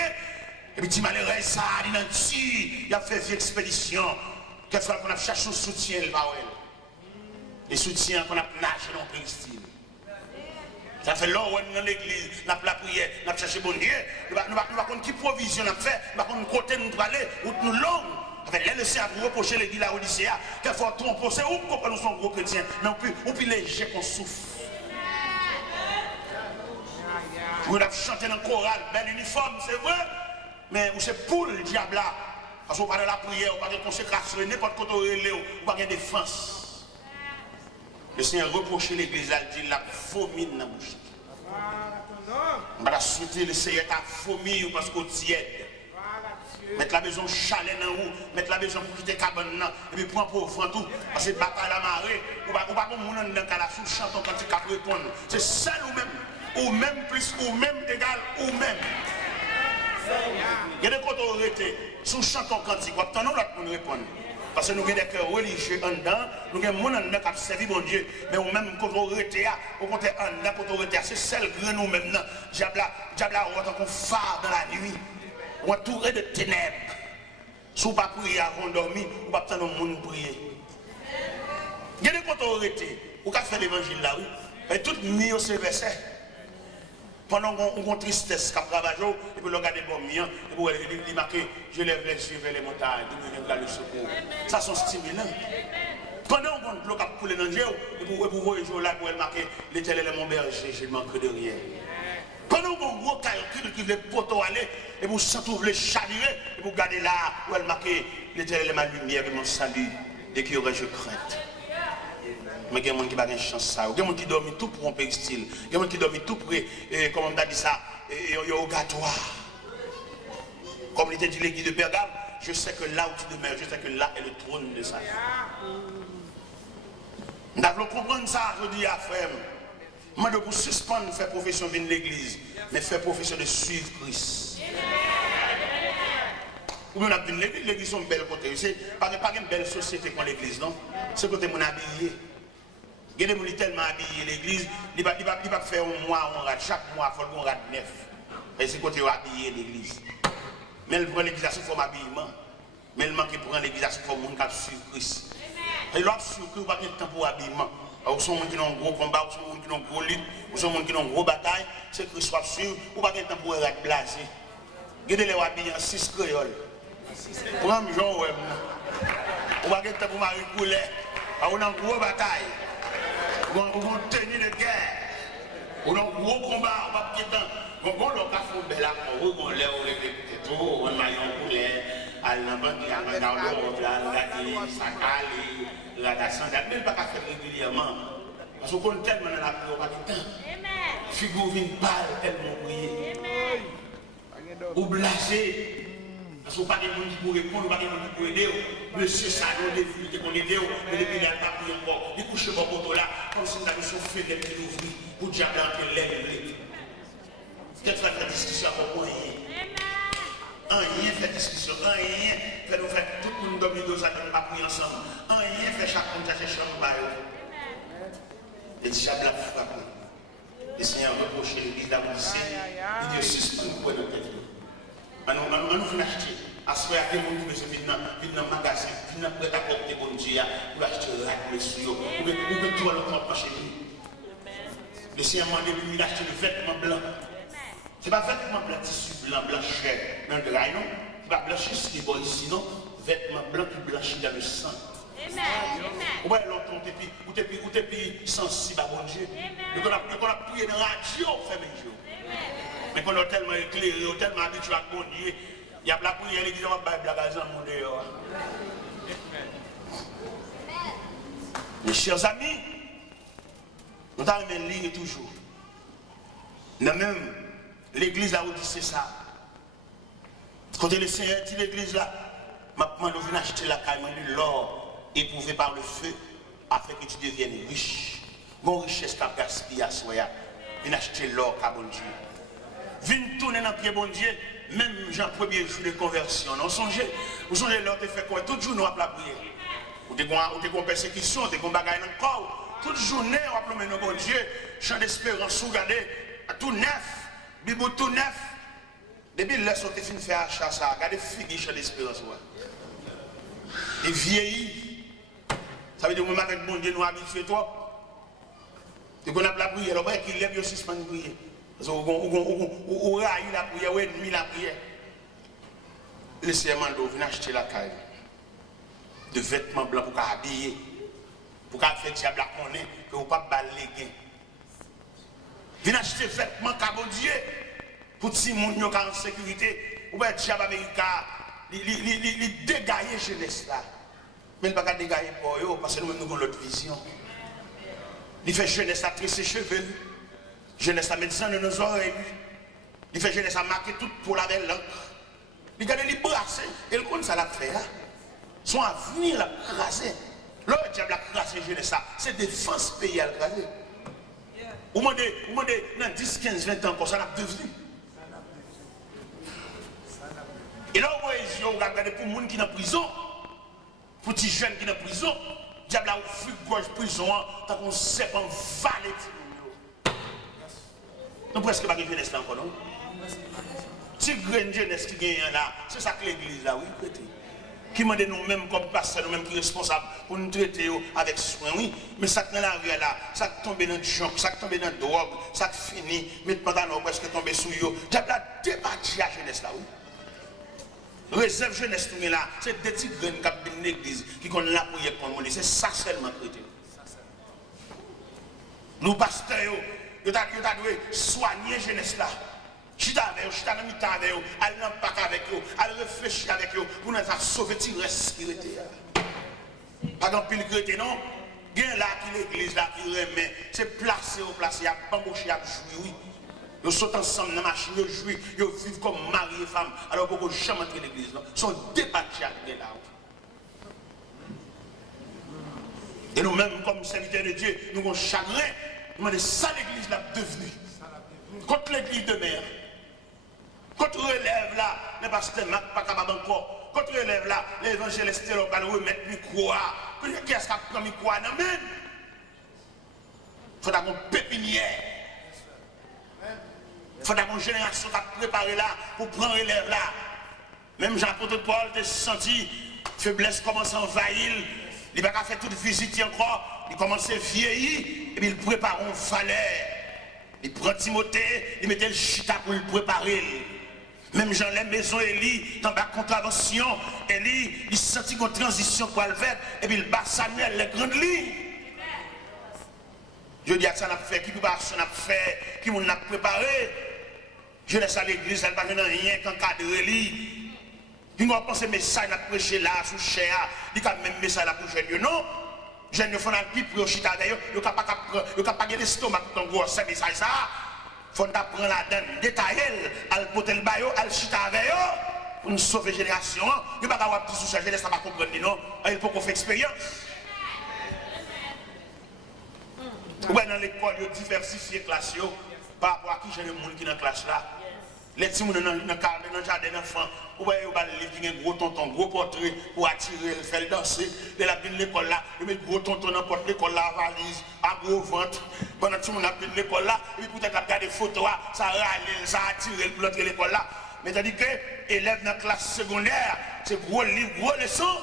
Et puis, il malheureux, ça, il a dit, il a fait une expédition. Quelquefois, qu'on a cherché un soutien, le baouel. Et soutien qu'on a nagé dans le pays. Ça fait longtemps dans l'église, nous avons la prière, nous avons cherché bon Dieu. Nous ne savons pas qui provision nous avons fait, nous ne savons pas côté nous aller, ou nous longs. Le Seigneur a reproché l'église à Odyssée, qu'elle faut tromper, c'est où qu'on nous sommes gros chrétiens, mais on peut léger qu'on souffre. Vous avez chanté dans le choral, bel uniforme, c'est vrai, mais c'est pour le diable là. Parce qu'on parle de la prière, on parle de consécration, n'importe quoi, on parle de défense. Le Seigneur reproché l'église, il dit la vomi dans la bouche. On va souhaiter le Seigneur à vomir parce qu'on tiède. Mettre la maison chalet dans vous, mettre la maison pour quitter cabane, et puis prendre pour offrir tout. Parce que bataille à la marée, ou pas comme on dans le cas sous chanton quand il peut répondre. C'est seul ou même plus, ou même égal, ou même. Il y a des côtés où on était sous chanton quand il peut attendre l'autre pour nous répondre. Parce que nous avons des cœurs religieux en dedans, nous avons des gens qui ont servi mon Dieu, mais nous même quand on était là, au contraire en dedans, quand on était c'est celle que nous même, diable a tant qu'on phare dans la nuit. Ou entouré de ténèbres. Si vous ne pas prier avant de dormir, vous ne pas attendre le monde prier. Il y a des autorités. Vous pouvez faire l'évangile là, oui. Et tout mis au verset. Pendant qu'on tristesse, qu'on travaille, et puis on regarde les bombes, et puis il marque, je lève les yeux vers les montagnes, de me le secours. Ça, sont stimulants. Pendant qu'on bloque à couler dans le jeu, et puis vous voyez là, pour marquer, l'Éternel est mon berger, je ne manque de rien. Pendant qu'on gros calcul qui veut poteau aller, et vous sentez les chavirer, et vous regardez là, où elle marque, l'Éternel est ma lumière et mon salut, de qui aurais-je crainte. Mais il y a des gens qui n'ont pas de chance. Il y a des gens qui dorment tout pour un péristyle. Il y a des gens qui dorment tout pour, comme on a dit ça, au gâtoir. Comme il était dit l'église de Pergame, je sais que là où tu demeures, je sais que là est le trône de sa vie. Nous devons comprendre ça, je dis à frère. Moi, de pour suspendre, faire profession de l'église, mais faire profession de suivre Christ. Ou bien on a vu l'église, c'est une belle côté. C'est pas une belle société comme l'église, non? C'est côté mon habillé. Il y a des gens tellement habillés l'église, il va faire un mois, on rate. Chaque mois, il faut qu'on rate 9. Et c'est côté habillé l'église. Mais elle prend l'église sous forme d'habillement. Mais elle manque pour l'église sous forme de suivre Christ. Et l'autre suivre Christ, il n'y a pas de temps pour l'habillement. Ou sont gens qui ont un gros combat, ou sont gens qui ont une gros lutte, ou sont gens qui ont une grosse bataille, c'est Christ soit sûr, ou pas de temps pour être blasé. Regardez les habillés en 6 créoles. Pour un jour, ou pas de temps pour Marie Coulet, ou une grosse bataille, ou une tenue de guerre, ou un gros combat, ou pas de temps. Donc, on a fait un bel accord, on l'a répété tout, on a un poulet, à l'ambiance, à la sandale, même pas qu'à faire régulièrement. Parce qu'on est tellement dans la prière, pas de temps. Figure vient pâle, tellement prier. Ou blasé. Parce qu'on n'a pas de monde qui peut répondre, pas de monde qui peut aider. Monsieur Sado, depuis qu'on aide, mais depuis qu'il n'a pas prié encore, il couche pas pour là, comme si nous avions soufflé des petits ouvriers, pour diable entre l'air. Peut-être faire la discussion à propos rien fait discussion, rien fait nous faire tout le monde dormir dans un pas prier ensemble, rien fait chaque monde chercher chambre. Et le diable a frappé. Le Seigneur a reproché l'église d'Aboudissé. Il dit suspend pour notre tête. On nous fait acheter. À ce moment-là, les gens qui viennent dans le magasin, viennent prêt à porter bon Dieu, pour acheter un monsieur, ou bien tout le monde chez lui. Le Seigneur m'a dit de lui acheter le vêtement blanc. Ce n'est pas vêtement blanc, tissu blanc, blancheur dans le drain, non. Ce n'est pas blanchir ce qui est bon ici, non. Vêtement blanc qui blanchit dans le sang. Ou alors, ou t'es sensible à bon Dieu. Et qu'on a prié dans la radio, fait mes jours. Mais qu'on a tellement éclairé, tellement habitué à bon Dieu, il y a la prière, il dit, on va faire la gazon mon dehors. Mes chers amis, nous avons une ligne toujours. Nous même, l'église a dit c'est ça. Quand le Seigneur dit l'église là, maintenant nous venons acheter la caille, l'or éprouvé par le feu, afin que tu deviennes riche. Bon richesse qu'a gaspillé à soi, viens acheter l'or qu'a bon Dieu. Viens tourner dans le pied bon Dieu, même Jean premier jour de conversion. Vous songez l'or te fait quoi? Tout jour nous avons la prière. Ou des persécutions, des bagailles dans le corps. Toute journée on va promener nos bon Dieu, chant d'espérance, regardez, tout neuf, Bible tout neuf. Depuis là, on te fin faire achat ça, regardez figues chant d'espérance. Et vieilli. Ça veut dire que avec bon Dieu nous habitués toi. Et qu'on a la prière, on va qu'il lève aussi suspend la prière. Parce qu'on a eu la prière, ou ennemi la prière. Le Seigneur m'a dit, viens acheter la caille. de vêtements blancs pour habiller, pour faire diable à connaître que vous pas balayer. Venez acheter vêtements cabot Dieu pour ti moun yo en sécurité, ou bien diable américain, il dégailler jeunesse là. Mais il ne va pas dégailler pour eux parce que nous avons notre vision. Il fait jeunesse à tresser ses cheveux, jeunesse à médecin de nos oreilles, il fait jeunesse à marquer tout pour la belle langue. Il garde les brasser, et le compte ça l'a fait. Son avenir l'a crasé. Le diable a crasé jeunesse, c'est défense pays à crasé. Vous demandez, dans 10, 15, 20 ans, ça l'a devenu. Et là, vous regardez pour les gens qui sont en prison, pour les jeunes qui sont en prison, le diable a ouvert gorge prison, tant qu'on sait pas valer. Nous presque pas de jeunesse là encore, non? Si grande jeunesse qui gagne là, c'est ça que l'église là, oui, prêtez. Qui m'a dit nous-mêmes comme pasteurs, nous-mêmes qui sommes responsables pour nous traiter avec soin, oui. Mais ça qui est dans la rue là, ça qui tombe dans le junk, ça qui tombe dans la drogue, ça qui finit, mais pendant nous presque tomber sous eux. Tu as débattu la jeunesse là, oui. Réserve jeunesse tout là, c'est des petits graines qui ont dans l'église, qui ont la prière pour nous, c'est ça seulement chrétien. Nous pasteurs, nous avons soigner jeunesse là. Chita avec eux, chita dans mi-temps avec eux, allez dans le parc avec eux, allez réfléchir avec eux, pour nous sauver le reste qui était. Pas grand pile chrétien, non? Il y a là qui l'église là qui remet, c'est placé au placé, il y a bambouché, il y a joué, oui. Ils sautent ensemble dans la machine, ils jouent, ils vivent comme mari et femme, alors qu'ils ne peuvent jamais entrer dans l'église. Ils sont débattus avec là. Et nous-mêmes, comme serviteurs de Dieu, nous avons chagrin, nous demandons ça l'église là devenue. Contre l'église de mer. Quand on relève là, les pasteurs ne sont pas capables encore. Quand on relève là, l'évangéliste va remettre le micro. Qui est-ce qui a pris le micro? Il faut avoir une pépinière. Il faut avoir une génération qui a préparé là pour prendre relève là. Même Jean-Apôtre Paul a senti faiblesse commence à envahir. Il n'a pas fait toute visite encore. Il commence à vieillir et puis il prépare un valeur. Il prend Timothée, il mettait le chita pour le préparer. Même Jean les maisons Élie, dans la contravention, Élie, il sentit une transition pour le faire, et puis il bat Samuel, les grandes lignes. Je dis à ça, on a fait, qui peut pas a fait, qui nous a préparé. Je laisse à l'église, elle n'a pas rien qu'encadrer Élie. Il n'a pas pensé, mais ça, il a prêché là, sous cher, il a même message là pour jeune, non? Jeune, il faut un pipe pour chita avec eux, il n'a pas gagné l'estomac pour ton gros, c'est message ça. Il faut prendre la donne, détailler, al poter le bayo, al chita avec eux, pour nous sauver la génération. Il ne peut pas avoir plus sous la jeunesse, ça va comprendre, non? Il faut qu'on fasse expérience. Ouais, dans l'école, il y a diversifié la classe par rapport à qui j'ai le monde qui est dans la classe là. Les petits gens dans le jardin d'enfants, ouais, il y a des livres qui ont un gros tonton, gros portrait pour attirer, faire danser. De la ville de l'école là, il met gros tonton dans porte l'école là, valise, à gros ventre. Pendant que tout le monde a pris l'école là, et puis peut-être regarder des photos, ça râle, ça attire pour l'autre l'école là. Mais tandis que élèves dans la classe secondaire, c'est gros livre, gros leçons.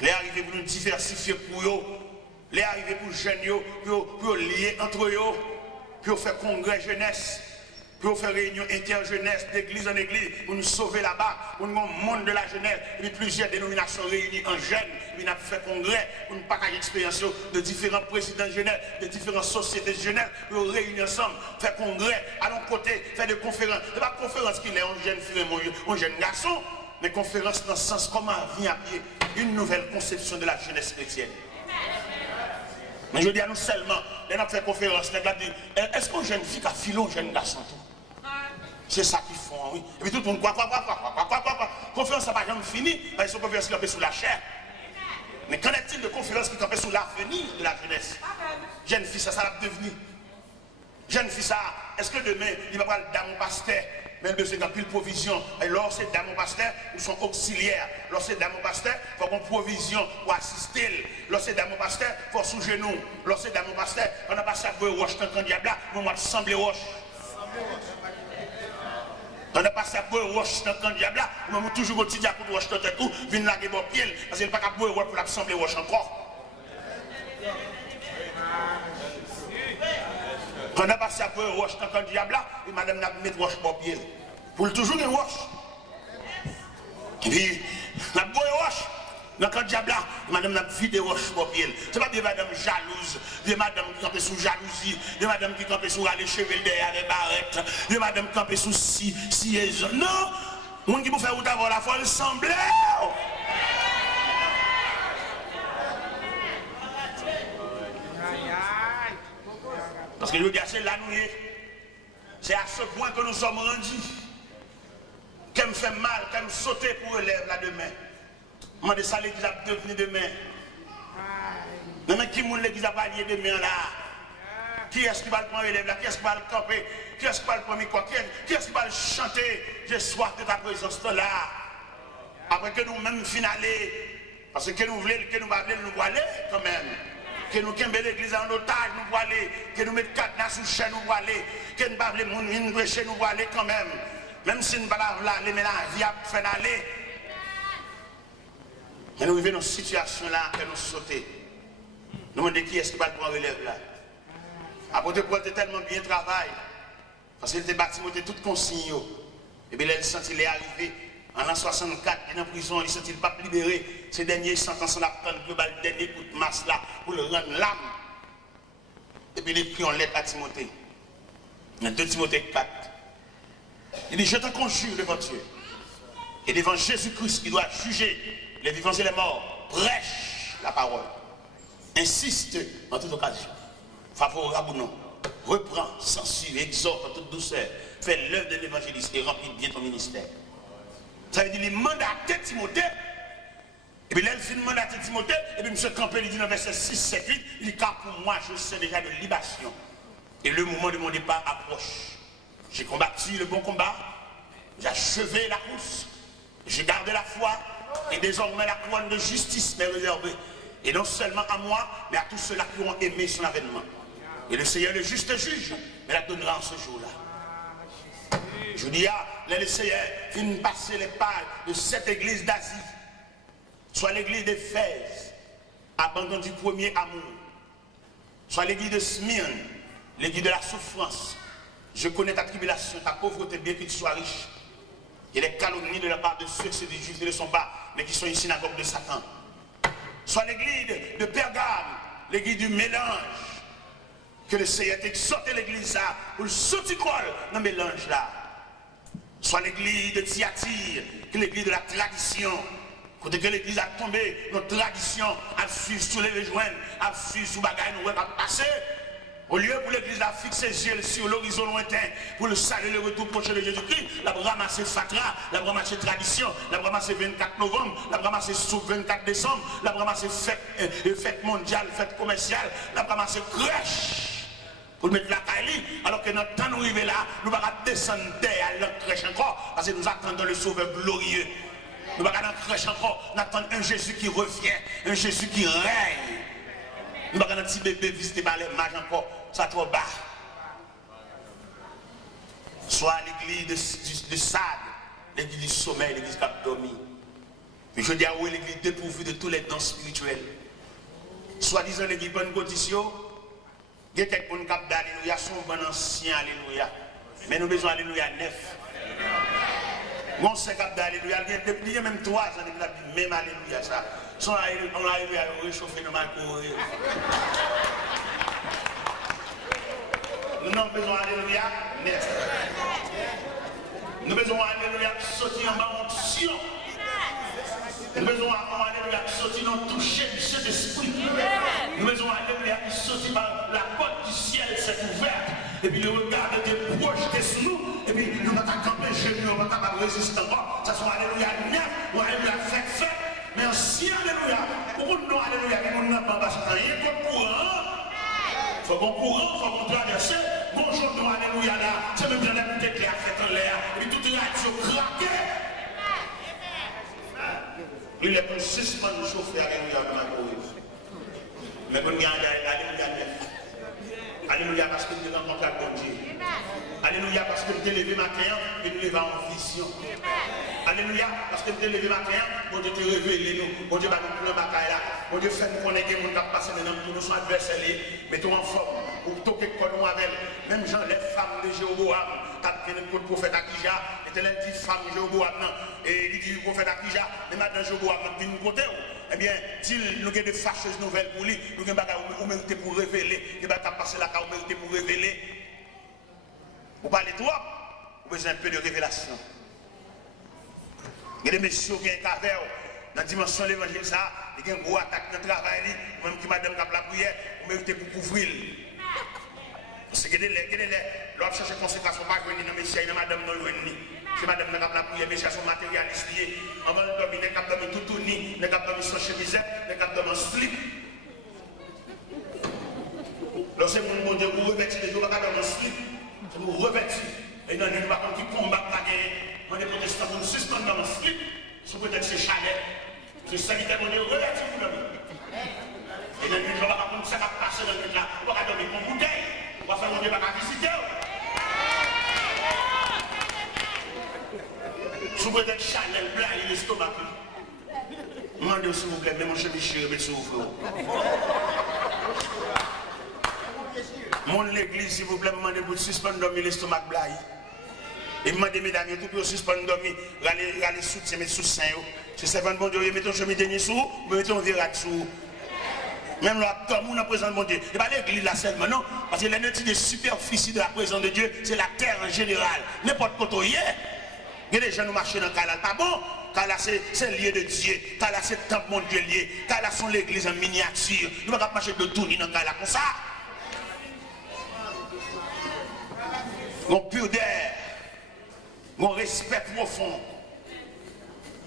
Les arrivés pour nous diversifier pour eux, les arrivés pour les jeunes, pour lier entre eux. Pour faire congrès jeunesse, pour faire réunion inter-jeunesse, d'église en église, pour nous sauver là-bas, pour nous monde de la jeunesse, et puis plusieurs dénominations réunies en jeunes, puis nous avons fait congrès, pour nous partager l'expérience de différents présidents de jeunesse, de différentes sociétés de jeunesse, pour nous réunir ensemble, faire congrès, à l'autre côté, faire des conférences. Ce n'est pas conférence qu'il est un jeune fille, un jeune garçon, mais conférence dans le sens comment vient à pied une nouvelle conception de la jeunesse chrétienne. Mais je dis à nous seulement, les gens fait conférence, les gars disent, est-ce qu'un jeune fille a filé un jeune garçon tout? C'est ça qu'ils font, oui. Et puis tout le monde, quoi. Conférence n'a pas jamais fini, parce que c'est une conférence qui campait sous la chair. Mais qu'en est-il de conférence qui campait sous l'avenir de la jeunesse? Jeune fille, ça va devenir. Jeune fille, ça, est-ce que demain, il va parler d'un pasteur? Même de ce qu'il y a plus de provision. Et lorsque c'est dans mon pasteur, ils sont auxiliaires. Lorsque c'est dans mon pasteur, il faut qu'on provision pour assister. Lorsque c'est dans mon pasteur, il faut sous genou. Lorsque c'est dans mon pasteur, on a passé à boire roche dans le diable là, on va sembler roche. On a passé à boire roche dans le diable là, on va toujours au petit diable pour roche dans le tout, venir laguer mon pied, parce qu'il n'y a pas qu'à boire roche pour l'assembler roche encore. Quand on a passé à boire roche dans le diable là, et madame n'a mis roche pour pied. Pour toujours une roche. Et puis, n'a pas de roche. Dans le diable là, madame n'a vide roche pour pied. C'est pas des madame jalouses, des madame qui campent sous jalousie, des madame qui campent sous les cheveux derrière les barrettes, des madame qui campent sous si non, monde qui vous fait ou d'avoir la foi semblée. Parce que je veux dire, c'est là nous c'est à ce point que nous sommes rendus. Qu'elle me fait mal, qu'elle me saute pour élève là demain. Moi, de ça, l'église a devenu demain. Mais qui est l'église a validé demain là? Qui est-ce qui va le prendre élève là? Qui est-ce qui va le camper? Qui est-ce qui va le prendre quoi? Qui est-ce qui va le chanter? J'ai soif de ta présence là. Après que nous-mêmes finalés, parce que nous voulons, que nous voulons aller quand même. Que nous quittons l'église en otage, nous voulons aller. Que nous mettons cadenas sous chaîne, nous voulons aller. Que nous ne voulons pas prêcher, nous voulons aller quand même. Même si nous ne voulons pas aller, mais la vie a fait aller. Et nous vivons dans cette situation-là que nous sautons. Nous demandons qui est-ce qui va le prendre relève là. Apôtre Paul était tellement bien travaillé. Parce qu'il était bâti, il était tout consigne. Et bien, il sent qu'il est arrivé en l'an 64, il est en prison, il ne sent pas libéré. Ces derniers sentences là, prendre le dernier coup de masse là pour le rendre l'âme. Et puis il écrit en lettre à Timothée. Dans 2 Timothée 4. Il dit, je te conjure devant Dieu et devant Jésus-Christ qui doit juger les vivants et les morts, prêche la parole. Insiste en toute occasion. Favorable ou non. Reprends, censure, exhorte en toute douceur. Fais l'œuvre de l'évangéliste et remplis bien ton ministère. Ça veut dire, il mandatait Timothée. Et puis là, il finit mandater Timothée. Et puis M. Campbell, il dit dans verset 6, 7, 8, il dit, car pour moi, je sais déjà de libation. Et le moment de mon départ approche. J'ai combattu le bon combat. J'ai achevé la course. J'ai gardé la foi. Et désormais, la couronne de justice m'est réservée. Et non seulement à moi, mais à tous ceux-là qui ont aimé son avènement. Et le Seigneur, le juste juge, me la donnera en ce jour-là. Je dis, le Seigneur vient passer les pages de cette église d'Asie, soit l'église d'Éphèse, abandon du premier amour, soit l'église de Smyrne, l'église de la souffrance. Je connais ta tribulation, ta pauvreté, bien que tu sois riche. Et les calomnies de la part de ceux qui se disent justes ne le sont pas, mais qui sont une synagogue de Satan. Soit l'église de Pergame, l'église du mélange. Que le Seigneur t'exhorte l'église là, pour le sauticole dans le mélange là. Soit l'église de Thyatire, que l'église de la tradition. Côté que l'église a tombé, notre tradition a suivi sous les joints, a suivi sous bagaille, nous va passer. Au lieu pour l'église à fixer les yeux sur l'horizon lointain, pour le salut le retour prochain de Jésus-Christ, la ramasser Fatra, la ramasser tradition, la ramasser 24 novembre, la ramasser sous 24 décembre, la ramasser fête mondiale, fête commerciale, la ramasser crèche. Pour mettre la caille, alors que notre temps nous arrive là, nous ne pouvons pas descendre à la crèche encore, parce que nous attendons le Sauveur glorieux. Nous ne pouvons pas dans la crèche encore, nous attendons un Jésus qui revient, un Jésus qui règne. Nous ne pouvons pas dans un petit bébé visité par les mages encore, ça trop bas. Soit l'église de Sade, l'église du sommeil, l'église qui a dormi. Mais je dis à vous, l'église dépourvue de tous les dons spirituels. Soit disant l'église bonne condition. Il y a quelqu'un qui a dit alléluia, son bon ancien alléluia. Mais nous besoin alléluia neuf. Mon sait qu'il a dit alléluia, il y a même 3 ans, il a dit même alléluia ça. Son alléluia réchauffé dans ma cour. Nous avons besoin alléluia neuf. Nous besoin alléluia sortir en bas onction. Nous besoin alléluia sortir dans toucher du Saint-Esprit. Nous besoin alléluia sortir par la porte du ciel s'est ouverte. Et puis le regard était projeté sur nous. Et puis nous n'avons pas campé chez nous, nous n'avons pas résisté encore. Ça soit alléluia neuf ou alléluia fait. Mais si alléluia, pour nous alléluia, nous n'avons pas parce qu'il y a un courant. Il faut qu'on courant, il faut qu'on traverse. Bonjour, nous alléluia là. C'est même bien la bouteille qui a fait en l'air. Et puis tout est là, il faut craquer. Il est pour 6 mois de chauffer alléluia dans ma cour. Mais pour nous alléluia neuf. Alléluia parce que nous avons rencontré le bon Dieu. Alléluia parce que nous avons levé matin et nous levons en vision. Alléluia parce que nous avons levé matin, bon Dieu te révélé nous. Bon Dieu va nous prendre la bataille là. Bon Dieu fait nous connaître que nous avons passé maintenant pour nous sommes adversaires. Mettons en forme. Pour toquer quoi nous moi avec même gens, les femmes de Jéroboam, t'as le prophète Akija, et t'es les femmes de Jéroboam, et il dit prophète Akija, mais maintenant Jéroboam, dit nous côté, eh bien, nous avons des fâcheuses nouvelles pour lui, nous avons des choses méritées pour révéler, nous avons passé la carte méritée pour révéler. Vous parlez trop, vous avez un peu de révélation. Il y a des messieurs qui ont un café dans la dimension de l'évangile, il y a une grosse attaque dans le travail, même qui madame qui a la prière, vous méritez pour couvrir. Parce que l'autre cherche conséquence, pas venir dans le messieurs, dans madame non venir. C'est madame qui a la prière, messieurs sont matérialistes liés. On va dormir, les cap dormir tout tourné, les cap dormir sans chemise, les cap dormir en slip. Lorsque mon Dieu vous revêtit, les jours pas dormir en slip, c'est vous revêtir. Et dans les gens qui combattent la guerre, on est protestants pour nous suspendre dans le slip, sous peut-être c'est chalet. C'est ça qui est mon Dieu revêtir pour nous. Et dans les gens, on va pas ça va passer dans le là, on va dormir pour bouteille, on va faire mon Dieu pas visiter. Sous peut-être chalet, blanc, il est l'estomac. Demandez s'il vous plaît, mais mon cher Michel, mettez sur vous. Mon l'église, s'il vous plaît, demandez pour suspendre dormir l'estomac blanc. Et demandez, mesdames, tout pour suspendre dormir, aller sous, mettre sous sein. Si c'est un bon Dieu, mettez un chemin dernier sous, mettez un virage sous. Même là, comme on a présent de mon Dieu. Et pas l'église là seulement, non. Parce que la nature de superficie de la présence de Dieu, c'est la terre en général. N'importe quoi, il y a des gens qui marchent dans le cas là, pas bon. Car là, c'est lié de Dieu. Car là, c'est le temple mon Dieu lié. Car là, c'est l'église en miniature. Nous ne pouvons pas marcher de tout dans le cas là comme ça. On pudeur, on respect profond.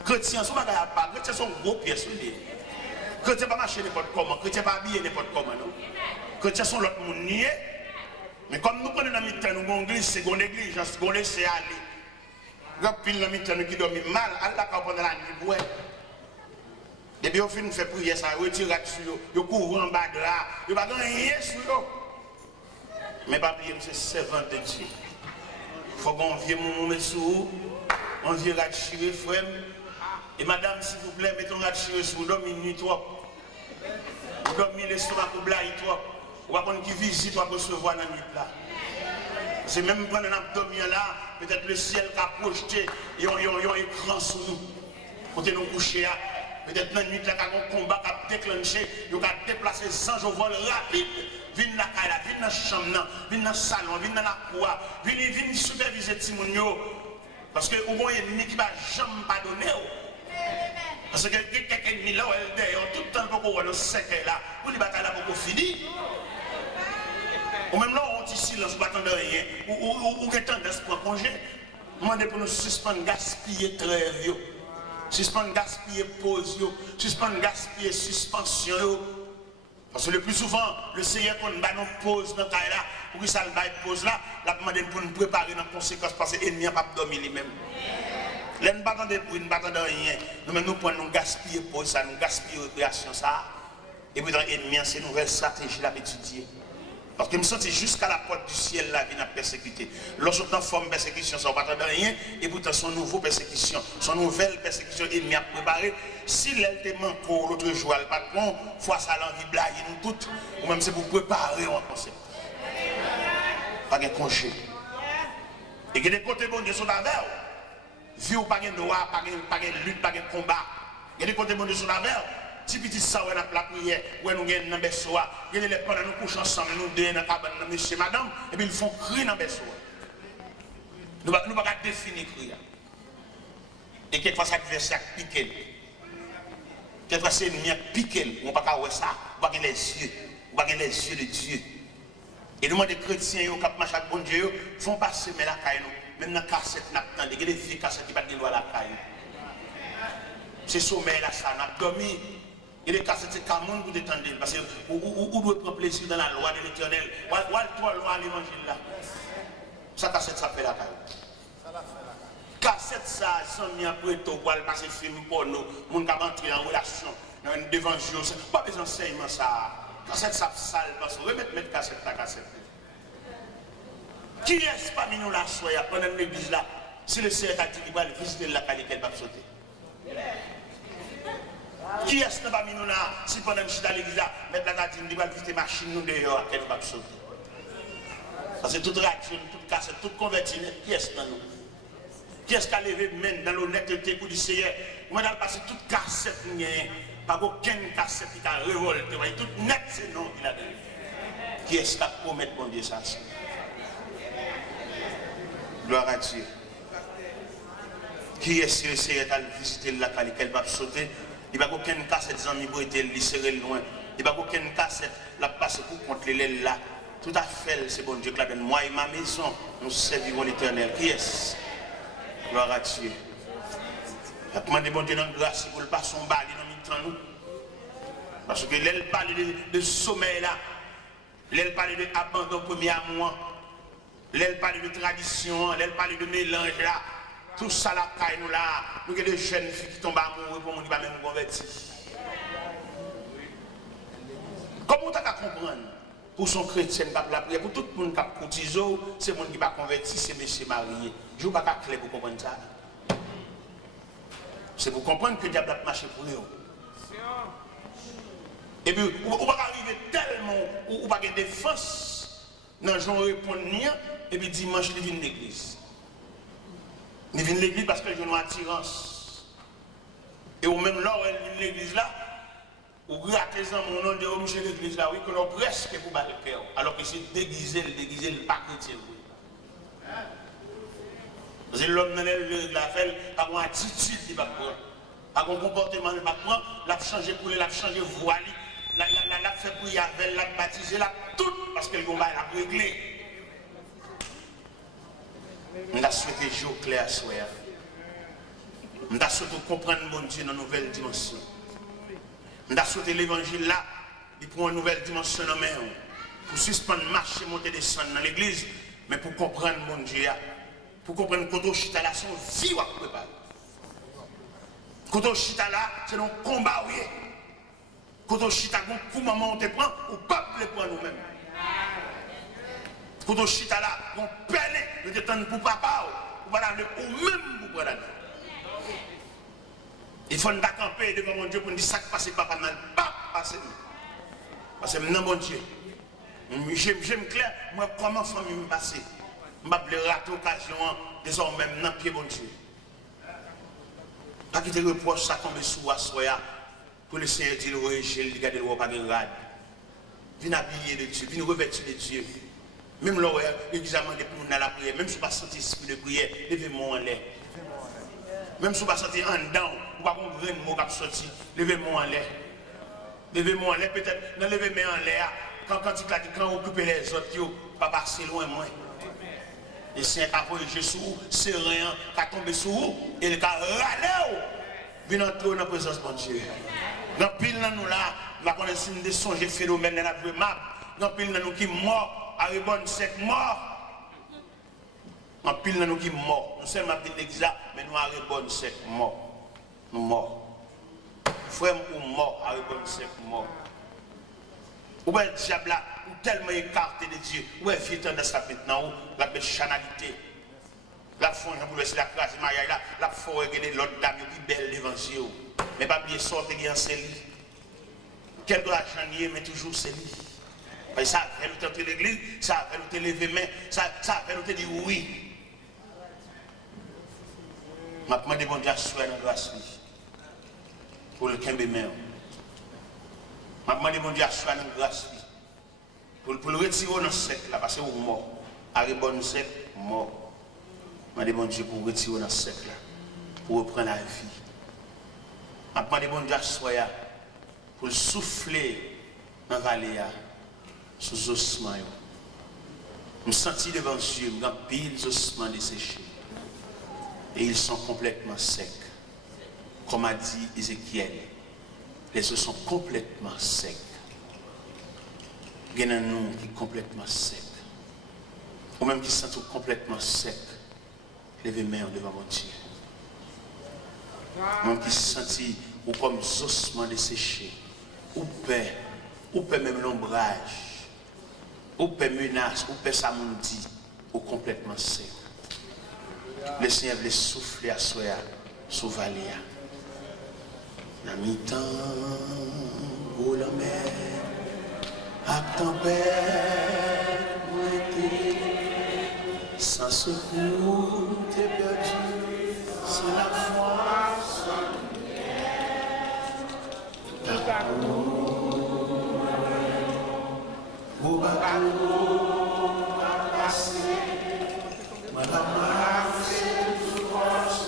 Chrétiens sont pas chrétiens sont gros pièces. Chrétiens pas marcher n'importe comment, chrétiens pas habiller n'importe comment. Chrétiens sont l'autre monde nié. Mais comme nous prenons dans le temps, nous avons glissé, nous avons négligence, nous avons laissé aller. Nous avons pile dans le temps, qui dorment mal, Allah pendant la nuit. Ouais. Depuis au fin, nous faisons prier ça, retire dessus, nous couvrons en bas de là, nous ne pouvons rien sur eux. Mais pas oublier, c'est servant de Dieu. Il faut qu'on vienne mon monsieur, on vient ratchirer frère. Et madame, s'il vous plaît, mettons ratchirer sur vous, dormez une nuit trop. Vous dormez l'estomac pour blaguer trop. Ou pas qu'on qui visite, ou pas recevoir dans la nuit là. C'est même pendant l'abdomen là, peut-être le ciel qui a projeté, et on a un écran sur nous. Pour nous coucher, peut-être dans la nuit là, quand on combat, qui a déclenché, on a déplacé sans au vol rapide. Viens dans la caille, viens dans la chambre, viens dans le salon, viens dans la cour, viens superviser Timounio. Parce que au moins, il y a une qui ne va jamais pardonner. Parce que quelqu'un qui est là, tout le temps, pour qu'on sait qu'elle est là, pour les batailles là, pour finir. Ou même là, on dit silence, on ne va pas rien. Ou qu'il y a tendance pour congé. Demandez pour nous suspendre, gaspiller trêve, suspendre, gaspiller pause, suspendre, gaspiller suspension. Parce que le plus souvent, le Seigneur, quand on nous pause dans le cas là, pour que ça le pause là, la demande pour nous préparer dans les conséquences parce que l'ennemi n'a pas dormi lui-même. Là, nous ne battons de bruit, nous ne battons de rien. Nous prenons, nous gaspiller pause ça, nous gaspiller récréation ça. Et puis dans l'ennemi, c'est une nouvelle stratégie à étudier. Parce que nous sommes jusqu'à la porte du ciel, la vie n'a persécuté. Lorsqu'on est en forme de persécution, ça ne va pas de rien. Et pourtant, son nouveau persécution, son nouvelle persécution, il m'y a préparé. Si l'elle manque l'autre jour, le patron, fois ça l'envie blaguer nous toutes, ou même c'est pour préparer en concept. Pas de congé. Et que des côtés bons, Dieu sont avec vous. Vie ou pas de droit, pas de lutte, pas de combat. Il y a des côtés bons, Dieu sont avec vous. Si petit ça, on a la prière, on nous gagne dans le berceau, il y a les pendant nous couchons ensemble, nous deux dans la cabane, monsieur, madame, et puis ils font crier dans le berceau. Nous ne pouvons pas définir crier. Et quelquefois, ça adversaire piqué. Quelquefois, c'est ennemi piqué. On ne peut pas voir ça, on ne peut pas les yeux, on ne peut pas les yeux de Dieu. Et nous, des chrétiens, qui marchent avec bon Dieu, font passer mais la caille, même dans la cassette, il y a des vieilles cassettes qui ne peuvent pas la caille. C'est sommeil là, ça, on a dormi. Et les cassettes, c'est quand même pour détendre. Parce que vous devez prendre plaisir dans la loi de l'Éternel. Ou toi, loi à l'évangile là. Ça, cassette, ça fait la caille. Cassette, ça, sans mis après tout, pour passer film pour nous. Mon cap entrer en relation. Dans une évangile. Pas besoin d'enseignement, ça. Cassette, ça sale. Parce que remettre cassette, la cassette. Qui est-ce parmi nous là, soya, pendant l'église là? Si le Seigneur a dit qu'il va visiter la caille, qu'elle va sauter. Qui est-ce que parmi nous là, si pendant que je suis dans l'église là, mettre la tatine, il va visiter machine nous dehors, qu'elle va sauter. Parce que toute réaction, toute cassette, toute convertie, qui est-ce dans nous? Qui est-ce qui a levé même dans l'honnêteté pour dire Seigneur, moi j'ai passé toute cassette, pas aucune cassette qui a révolté, tout net c'est non qu'il a donné. Qui est-ce qui a promis bon Dieu ça? Gloire à Dieu. Qui est-ce qui essaie d'aller visiter la calle qu'elle va sauter? Il n'y a aucune cassette des amis pour être serré loin. Il n'y a aucune cassette la passe pour contre les là. Tout à fait, c'est bon Dieu qui l'a donné. Moi et ma maison, nous servirons l'Éternel. Qui est-ce? Gloire à Dieu. Je demande bon Dieu dans la grâce pour le pas son bali dans nous. Parce que l'elle parle de sommeil là. L'elle parle de abandon premier amour. L'elle parle de tradition. L'elle parle de mélange là. Tout ça là, nous là. Nous avons des jeunes filles qui tombent amoureux pour nous qui ne sont pas même convertis. Comment tu as comprendre? Pour son chrétien, la prière, pour tout le monde qui a cotisé, c'est le monde qui n'est pas converti, c'est monsieur marié. Je ne veux pas clair pour comprendre ça. C'est pour comprendre que le diable a marché pour eux. Et puis, on ne va pas arriver tellement, on ne va pas de défense, dans le genre répondre, et puis dimanche, il vient de l'église. Il vient de l'église parce que les gens ont attirance. Et ou même là, il vient de l'église là, ou grattez en mon nom de homme chez l'église là, oui, que l'on presque pour battre le cœur, alors que c'est déguisé le pas chrétien. Parce que l'homme dans la fait, par une attitude, il va prendre, par un comportement, il va prendre, l'a changé pour lui, l'a changé voile, l'a fait prier avec, l'a baptisé, l'a tout, parce que le combat l'a réglé. On a souhaité jouer au clair à soi. On a souhaité comprendre mon Dieu dans une nouvelle dimension. On a souhaité l'évangile là, il prend une nouvelle dimension dans main. Pour suspendre, marcher, monter, descendre dans l'église, mais pour comprendre mon Dieu, pour comprendre que Chita là, son vie à préparer. Quand Chita là, c'est un combat, oui. Quand Chita, pour maman, on te prend, ou pas le prendre nous-mêmes. Quand Chita là, on peine, nous te tendons pour papa, ou pas aller, ou même pour prendre. Il faut nous camper devant mon Dieu pour nous dire ça qui passe, papa, n'a pas passé. Parce que maintenant, mon Dieu, j'aime clair, moi, comment famille me passer. Je vais rater l'occasion, désormais, dans le pied, mon Dieu. Pas quitter le reproche, ça tombe sous à soya, pour le Seigneur dire, oui, j'ai regardé le roi, pas de rade. Viens habiller de Dieu, viens revêtir de Dieu. Même là, l'examen de pour nous dans la prière, même si vous ne pas senti l'esprit de prière, levez-moi en l'air. Même si vous ne pas senti en dedans, vous ne pas comprendre le mot qui a sorti, levez-moi en l'air. Levez-moi en l'air, peut-être, dans levez-moi en l'air, quand on occupe les autres, pas passer loin, moi. Et si un cas Jésus, c'est rien, qui tombe sur vous, et le cas râle, vient entrer dans la présence de Dieu. Dans pile dans nous là, la connaissance des songes et phénomènes, la vraie map, dans pile dans nous qui mort, à bonne sec mort. Dans pile dans nous qui mort, nous sommes appelés l'église, mais nous à bonne sec mort. Nous morts. Frère ou mort, à bonne sec mort. Ou est le diable là, ou tellement écarté de Dieu, ou est fier de ça maintenant, ou la belle chanalité. La fond, je vous laisse la classe, la faut regarder l'autre dame qui belle l'évangile. Mais pas bien sortir en celle-là. Quel doit changer, mais toujours celle-là. Ça fait nous tenter l'église, ça fait nous te lever main, ça fait nous te dire oui. Je demande bon Dieu à soi dans la grâce pour le Kembe main. Je demande bon Dieu à soi dans la grâce pour le retirer dans le sec là, parce que vous mort. Avec bon sec, mort. Je demande bon Dieu pour le retirer dans le sec là, pour reprendre la vie. Je demande bon Dieu à soi pour souffler dans la vallée sous les ossements. Je me sentis devant Dieu, je me pile les ossements desséchés. Et ils sont complètement secs. Comme a dit Ézéchiel, les os sont complètement secs. Il y en a nous qui sont complètement secs. Ou même qui sont complètement secs. Levez-moi devant mon Dieu. Même qui se sentent ou comme ossements desséchés. Ou paix même l'ombrage. Ou paix menace, ou paix samundi, ou complètement sec. Le Seigneur veut souffler à soi, sous vallée. La mi-temps, où la mer, à tempête, où était. secours t'es perdu, c'est la foi, au bateau, à passer, madame a fait tout force,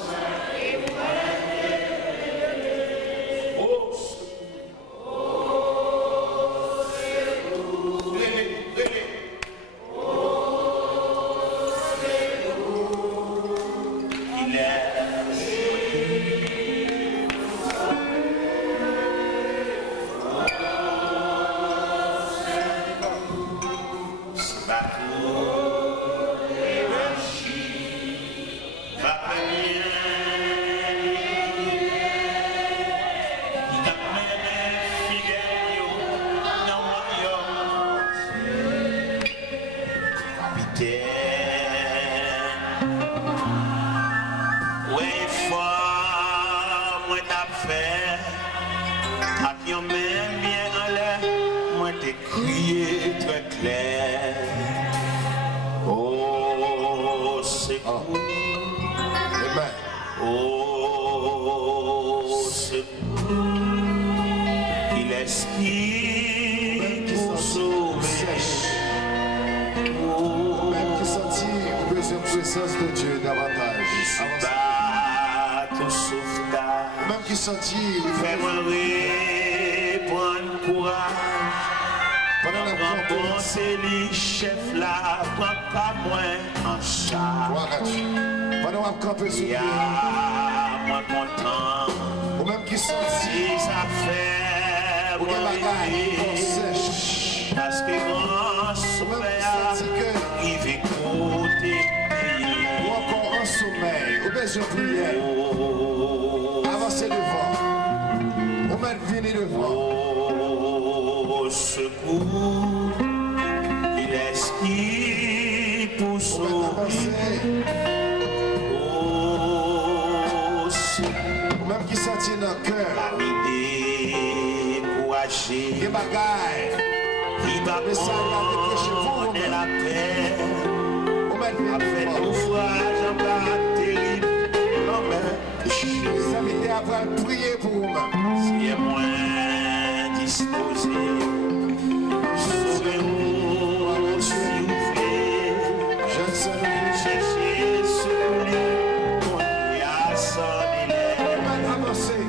de Dieu davantage. Même qui sentit, fais-moi prendre courage. Pendant la c'est les chefs là, prends pas moins en charge. Pendant la camper sur moi content. Ou même qui sentit, ça fait moi sèche. Parce que grand soleil il veut côté. Ou encore en sommeil, ou besoin de prière. Avancez devant. Ou même venir devant. Au secours, il est qui pour sauver. Au secours, ou même qui sentit dans le cœur. L'amitié pour agir. Des bagailles. Qui va prendre la paix. Avec l'ouvrage en bas terrible, les amis après prier pour vous-même. Si est moins disposé, sauvez-vous, s'il vous plaît. Je ne sais pas. Cherchez celui qu'on lui a sonné les avancer.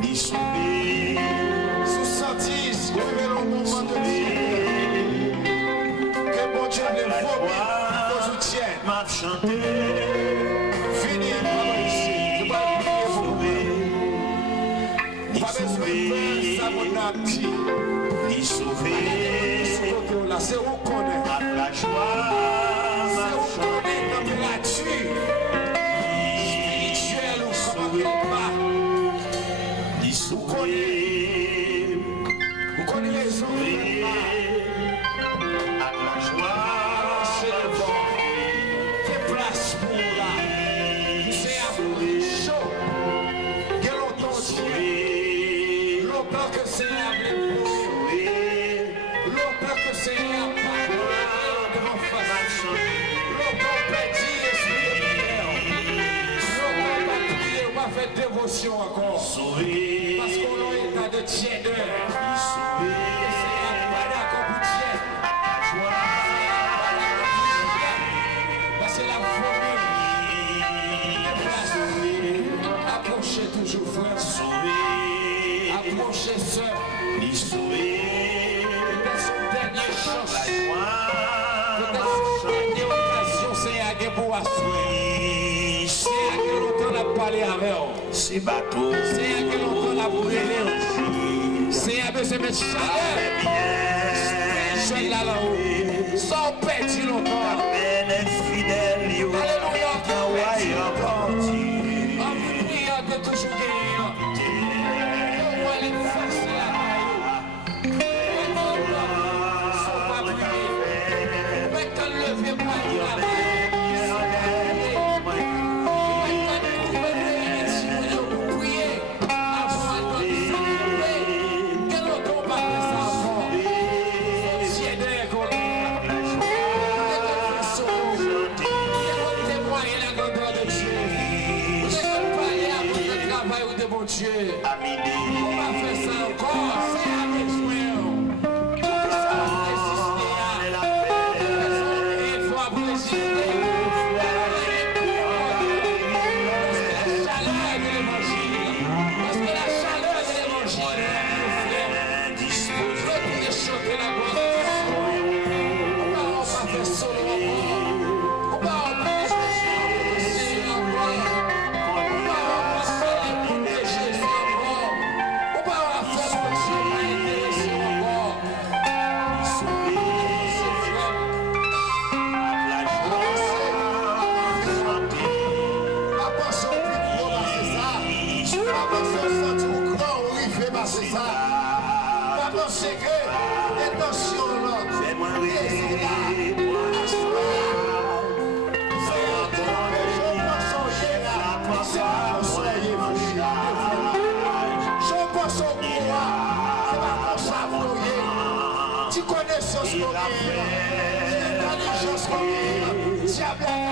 Ni sauver. Sous sentis, révélons le moment de Dieu. Que bon Dieu les vomit. M'a chanté, fini, ici, tu vas ni sauver, c'est où qu'on est. La joie, c'est où qu'on est, température spirituelle ou comment ni sauver, vous connaissez les gens, la joie, c'est le bon. Place pour là, c'est un chaud. Il y a longtemps que c'est un longtemps que c'est un pas devant face. Longtemps petit esprit de prière. Longtemps pas prier, on va faire dévotion encore. Parce qu'on est en état de tièdeur. C'est un pas d'accord pour tiède. C'est la famille. Approchez toujours, frère. Approchez, sœur. C'est son dernière chance. Son dernière occasion, c'est à pour assurer. C'est à quel longtemps la parler avec vous. C'est bateau. C'est à quel longtemps la brûler. C'est à besoin de mettre chaleur. Je suis là là-haut. Sans perdre longtemps. Alléluia, de toujours gagner. On va les faire la sont pas brûlés. Maintenant, levez pas la main. pensez que l'intention là, tu connais ce qu'on dit, l'intelligence qu'on dit, tu as bien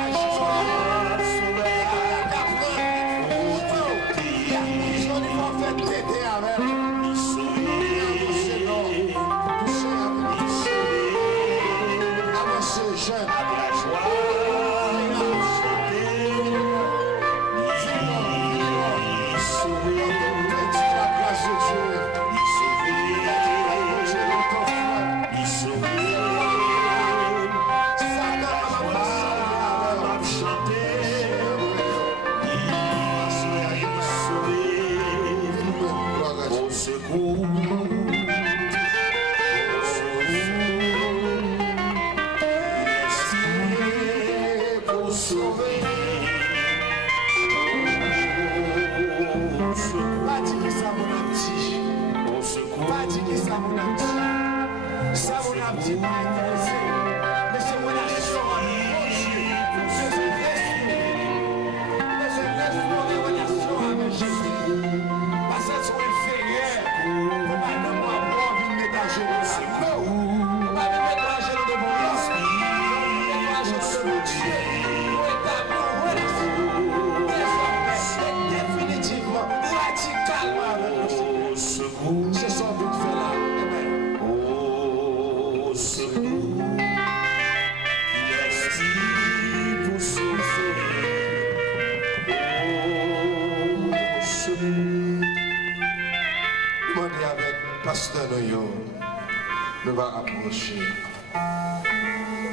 nous va approcher.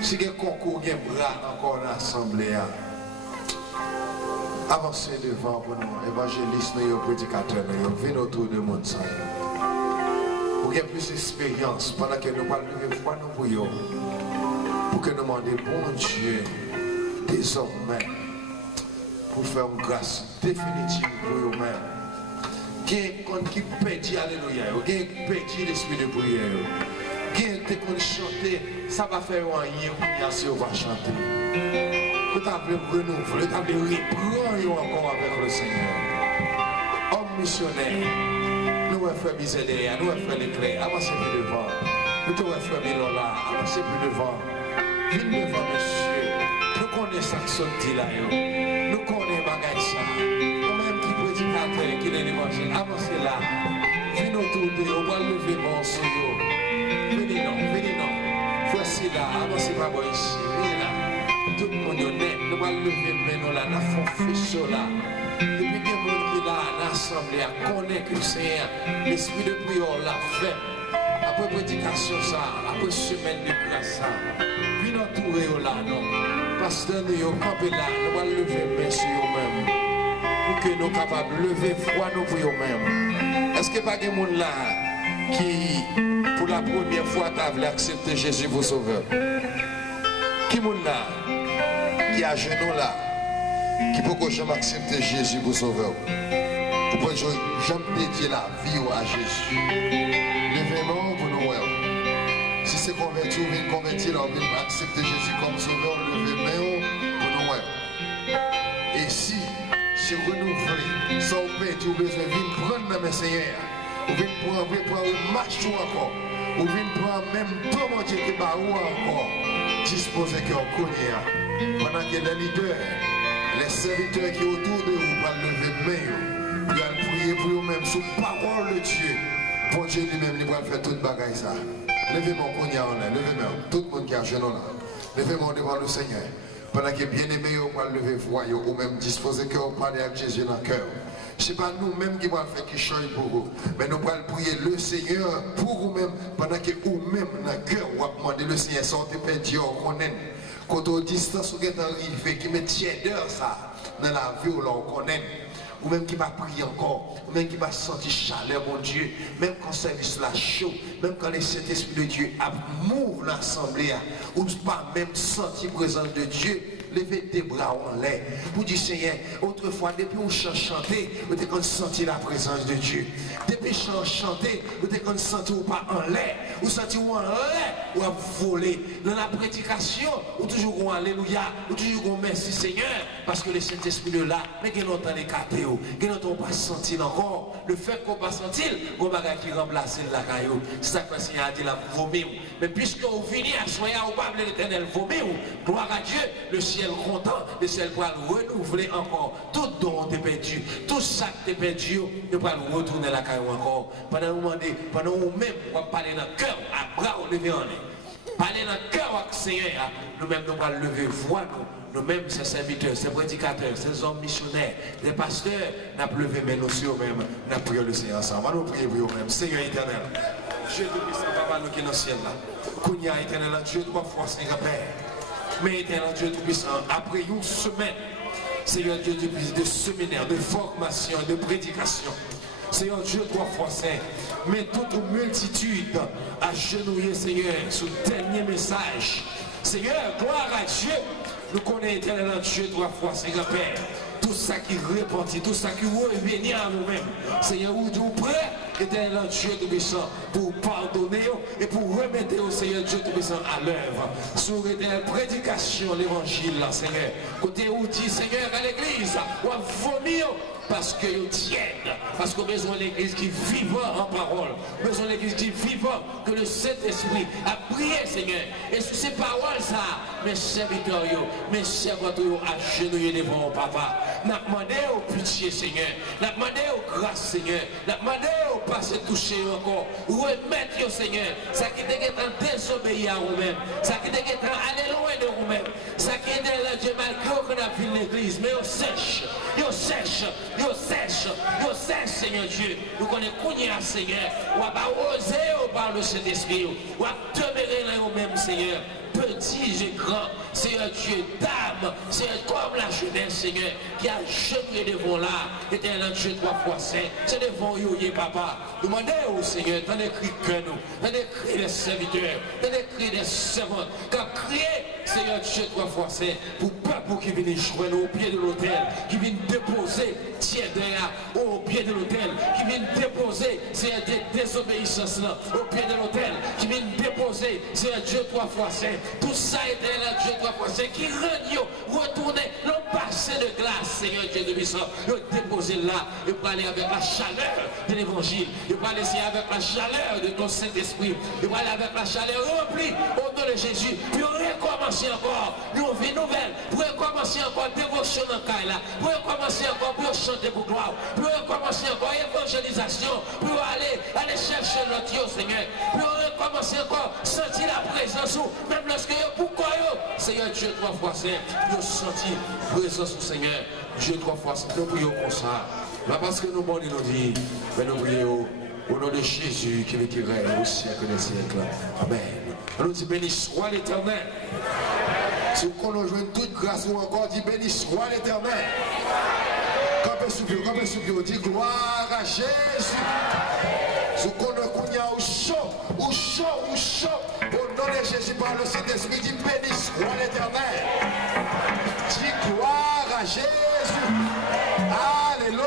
Si il y a un concours, il y a un bras encore dans l'assemblée, avancez devant pour nous, évangélistes, nous, prédicateurs, nous, venez autour de monde. Pour qu'il y ait plus d'expérience, pendant que nous parlons de foi, nous prions, pour que nous demandions, bon Dieu, désormais, pour faire une grâce définitive pour vous-même. Qui perdit, alléluia, qui perdit l'esprit de prière, qui qu'on chanter, ça va faire rien pour si on va chanter. Vous avez renouveler, vous avez reprendre encore avec le Seigneur. Homme missionnaire, nous avons fait misère, nous avons fait l'éclair, avancez plus devant. Nous avons fait Milola, avancez plus devant. Venez devant, monsieur. Nous connaissons ça qui sont là, nous connaissons bagaille ça. Qui est l'évangile, avancez là, venez autour de vous, on va lever mon sur vous. Venez non, voici là, avancez pas ici, venez là. Tout le monde est honnête, nous allons lever maintenant là, nous faisons feu là. Depuis que le monde qui est là, l'assemblée, connaît que le Seigneur, l'esprit de prière l'a fait. Après prédication ça, après semaine de grâce ça, venez entourer là, non. Parce que nous sommes campés là, nous allons lever main sur vous-même. Pour que nous soyons capables de lever foi nous pour nous-mêmes. Est-ce qu'il n'y a pas de gens là qui, pour la première fois, t'avait accepté Jésus pour sauveur? Qui est là qui a genoux là, qui peut jamais accepter Jésus pour sauveur? Pour que jamais dédier la vie à Jésus. Levez-moi pour nous. Si c'est converti ou bien converti, on va accepter Jésus comme sauveur, levez-moi pour nous. Et si renouvelé, sans perdre, vous besoin de prendre dans mes seigneurs, vous venez prendre un match encore, vous venez prendre même tout mon Dieu qui va encore, disposer que vous connaissez, pendant que les leaders, les serviteurs qui sont autour de vous, vont lever main, vous allez prier pour vous-même sous parole de Dieu, pour Dieu lui-même, il va faire toute bagaille ça. Levez-moi en l'air, levez-moi, tout le monde qui a genou là, levez-moi devant le Seigneur. Pendant que bien-aimés, on va lever voix, ou même disposer que on parle avec Jésus dans le cœur. Ce n'est pas nous-mêmes qui allons faire qui change pour vous, mais nous allons prier le Seigneur pour vous-même, pendant que vous-même dans le cœur, vous allez demander le Seigneur, sortez perdu, on connaît. Quand on distance, vous êtes arrivé, qui met tièdeur ça, dans la vie, on connaît. Ou même qui va prier encore, ou même qui va sentir chaleur, mon Dieu, même quand le service là chaud, même quand le Saint-Esprit de Dieu a mouve l'assemblée, ou pas même sentir présence de Dieu, lever tes bras en l'air. Pour dire Seigneur, autrefois, depuis on chantait, vous avez senti la présence de Dieu. Depuis on chantait, vous avez senti ou pas en l'air, vous senti ou en l'air, ou à voler. Dans la prédication, ou toujours alléluia, ou toujours merci Seigneur, parce que le Saint-Esprit est là, mais qu'il entend les catéos, qu'il n'entend pas sentir encore. Le fait qu'on pas sentir, on va qui remplacer la caillou. C'est ça que le Seigneur a dit la vomir. Mais puisque vous venez à soyer, vous parlez de l'éternel vomir, gloire à Dieu, le ciel content, le ciel va renouveler encore tout dont on est perdu, tout ça que tu es perdu, ne pas retourner la caillou encore. Pendant nous-mêmes, on va parler dans le cœur, à bras lever en l'air. Parler dans le cœur avec le Seigneur, nous-mêmes nous allons lever voix nous-mêmes ces serviteurs, ces prédicateurs, ces hommes missionnaires, les pasteurs, nous avons levé mais nous sur eux-mêmes, nous avons prié le Seigneur ensemble. Nous prions pour eux-mêmes. Seigneur éternel, Dieu tout-puissant, Papa, nous qui dans le ciel là. Kounia éternel, Dieu trois fois, Seigneur Père. Mais éternel, Dieu tout-puissant, après une semaine, Seigneur Dieu tout-puissant, de séminaire, de formation, de prédication. Seigneur Dieu, trois fois saint, mais toute multitude agenouillée, Seigneur, sous le dernier message. Seigneur, gloire à Dieu, nous connaissons éternel Dieu, trois fois, Seigneur Père. Tout ça qui repentit, tout ça qui revient à nous-mêmes. Seigneur, nous prêts, éternel Dieu tout-puissant, pour pardonner et pour remettre au Seigneur Dieu tout-puissant à l'œuvre. Sur la prédication, l'évangile, Seigneur. Côté où dit, Seigneur, à l'église, on va vomir. Parce que vous tiennent, parce qu'on a besoin de l'église qui vive en parole, besoin de l'église qui vive, que le Saint-Esprit a prié, Seigneur. Et sur ces paroles, ça, mes serviteurs, mes serviteurs, agenouillés devant mon papa. N'a demandé au pitié, Seigneur. N'a demandé au grâce, Seigneur. N'a demandé au passé toucher encore. Remettre, Seigneur, ça qui est en désobéir à vous-même, ça qui est en aller loin de vous-même, ça qui est dans le Dieu malgré qu'on a vu l'église, mais on sèche, Yo sèche, Seigneur Dieu. Nous connaissons Kounia, Seigneur. On va oser par le Saint-Esprit. On va demeurer là nous-mêmes, Seigneur. Petit et grand, Seigneur Dieu, dame, Seigneur, comme la jeunesse, Seigneur, qui a jeté devant là, éternel Dieu, trois fois saint, c'est devant vous, papa. Demandez au Seigneur, t'en écrit que nous, t'en écrit des serviteurs, t'en écrit des servantes, qu'à crier, Seigneur Dieu, trois fois saint, pour peuple qui vient jouer au pied de l'autel, qui vient déposer, tiens derrière, au pied de l'autel, qui vient déposer, Seigneur, des désobéissances là, au pied de l'autel, qui vient déposer, Seigneur Dieu, trois fois saint. Tout ça est là, Dieu trois fois saint, qui retourner le passé de glace, Seigneur Dieu de puissant, le déposer là, et pour aller avec la chaleur de l'évangile, et pour aller avec la chaleur de ton Saint-Esprit, et pour aller avec la chaleur remplie au nom de Jésus, puis recommencer encore, une vie nouvelle, pour recommencer encore dévotion dans le cas là, pour recommencer encore, pour chanter pour gloire, pour recommencer encore évangélisation, pour aller chercher notre Dieu, Seigneur, pour recommencer encore, sentir la présence, même lorsque pourquoi Seigneur Dieu trois fois saint, nous senti présence du Seigneur, Dieu trois fois saint, nous prions comme ça. Pas parce que nous bon nous dit, mais nous prions au nom de Jésus qui est règne au siècle des siècles. Amen. Nous disons béni soit l'Éternel. Si on nous joue toute grâce ou encore dit béni soit l'Éternel. Campez sous Dieu, dit gloire à Jésus. Si on a au chaud, au nom de Jésus par le Saint-Esprit, dit béni soit l'Éternel. Dit gloire à Jésus. Alléluia.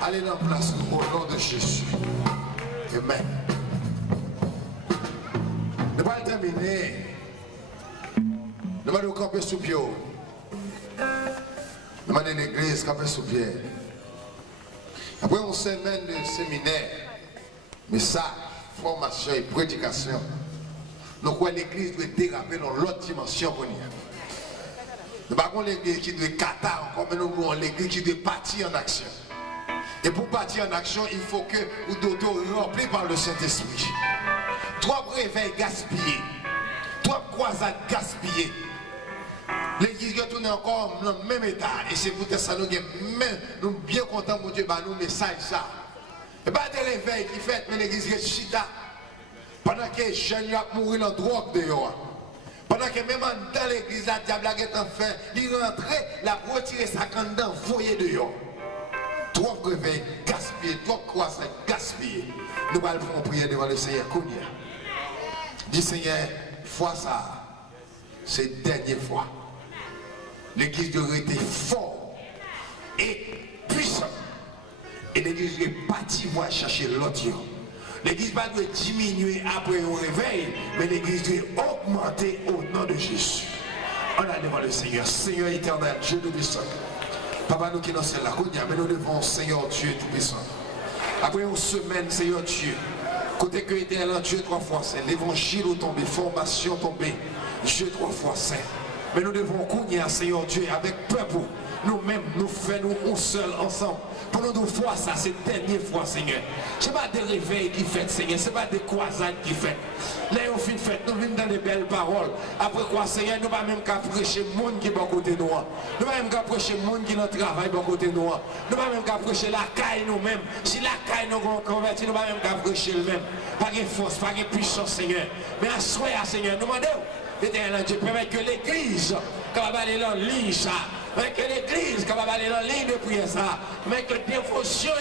Allez dans la place au nom de Jésus. Amen. Nous allons terminer. Nous allons camper sous pied. Nous allons l'église camper sous pied. Après une semaine de séminaire, message, formation et prédication, nous croyons que l'église doit déraper dans l'autre dimension. Nous ne avons pas l'église qui doit catar encore, mais nous avons l'église qui doit partir en action. Et pour partir en action, il faut que vous soyez remplis par le Saint-Esprit. Trois réveils gaspillés, trois croisades gaspillées. L'église retourne encore dans le même état. Et c'est pour ça que nous sommes bien contents pour Dieu, nous message ça. Et pas de réveil qui fait, mais l'église ressuscite. Pendant que les jeunes mourent dans la drogue dehors. Pendant que même dans l'église, la diable a fait, il rentrait, la retirer sa canne, voyer dehors. Trop crevé, gaspillé, trop croissant, gaspillé. Nous allons faire prière devant le Seigneur. Dis Seigneur, fois ça, c'est la dernière fois. L'église doit être fort et puissant. Et l'église doit partir pour chercher l'autre. L'église doit diminuer après un réveil, mais l'église doit augmenter au nom de Jésus. On a devant le Seigneur, Seigneur éternel, Dieu tout-puissant. Papa, nous qui nous sommes là, mais nous devons, Seigneur Dieu tout-puissant. Après une semaine, Seigneur Dieu, côté que éternel Dieu 3 fois saint, l'évangile tombé, formation tombée, Dieu 3 fois saint. Mais nous devons courir, Seigneur Dieu, avec peuple. Nous-mêmes, nous faisons nous seul ensemble. Pour nous 2 fois, ça, c'est la dernière fois, Seigneur. Ce n'est pas des réveils qui fait, Seigneur. Ce n'est pas des croisades qui fait. Là, on finit fait, nous venons dans des belles paroles. Après quoi, Seigneur, nous ne pouvons même pas prêcher le monde qui est à côté de nous. Nous ne pouvons même pas prêcher le monde qui est dans le travail à côté de nous. Nous ne pouvons même pas prêcher la caille nous-mêmes. Si la caille nous avons converti, nous ne pouvons même pas prêcher le même. Pas de force, pas de puissance, Seigneur. Mais à soi, Seigneur, nous demandons, éternel Dieu, permet que l'église, quand va aller dans ligne, ça. Mais que l'église capable d'aller dans la ligne de prière ça, mais que dévotion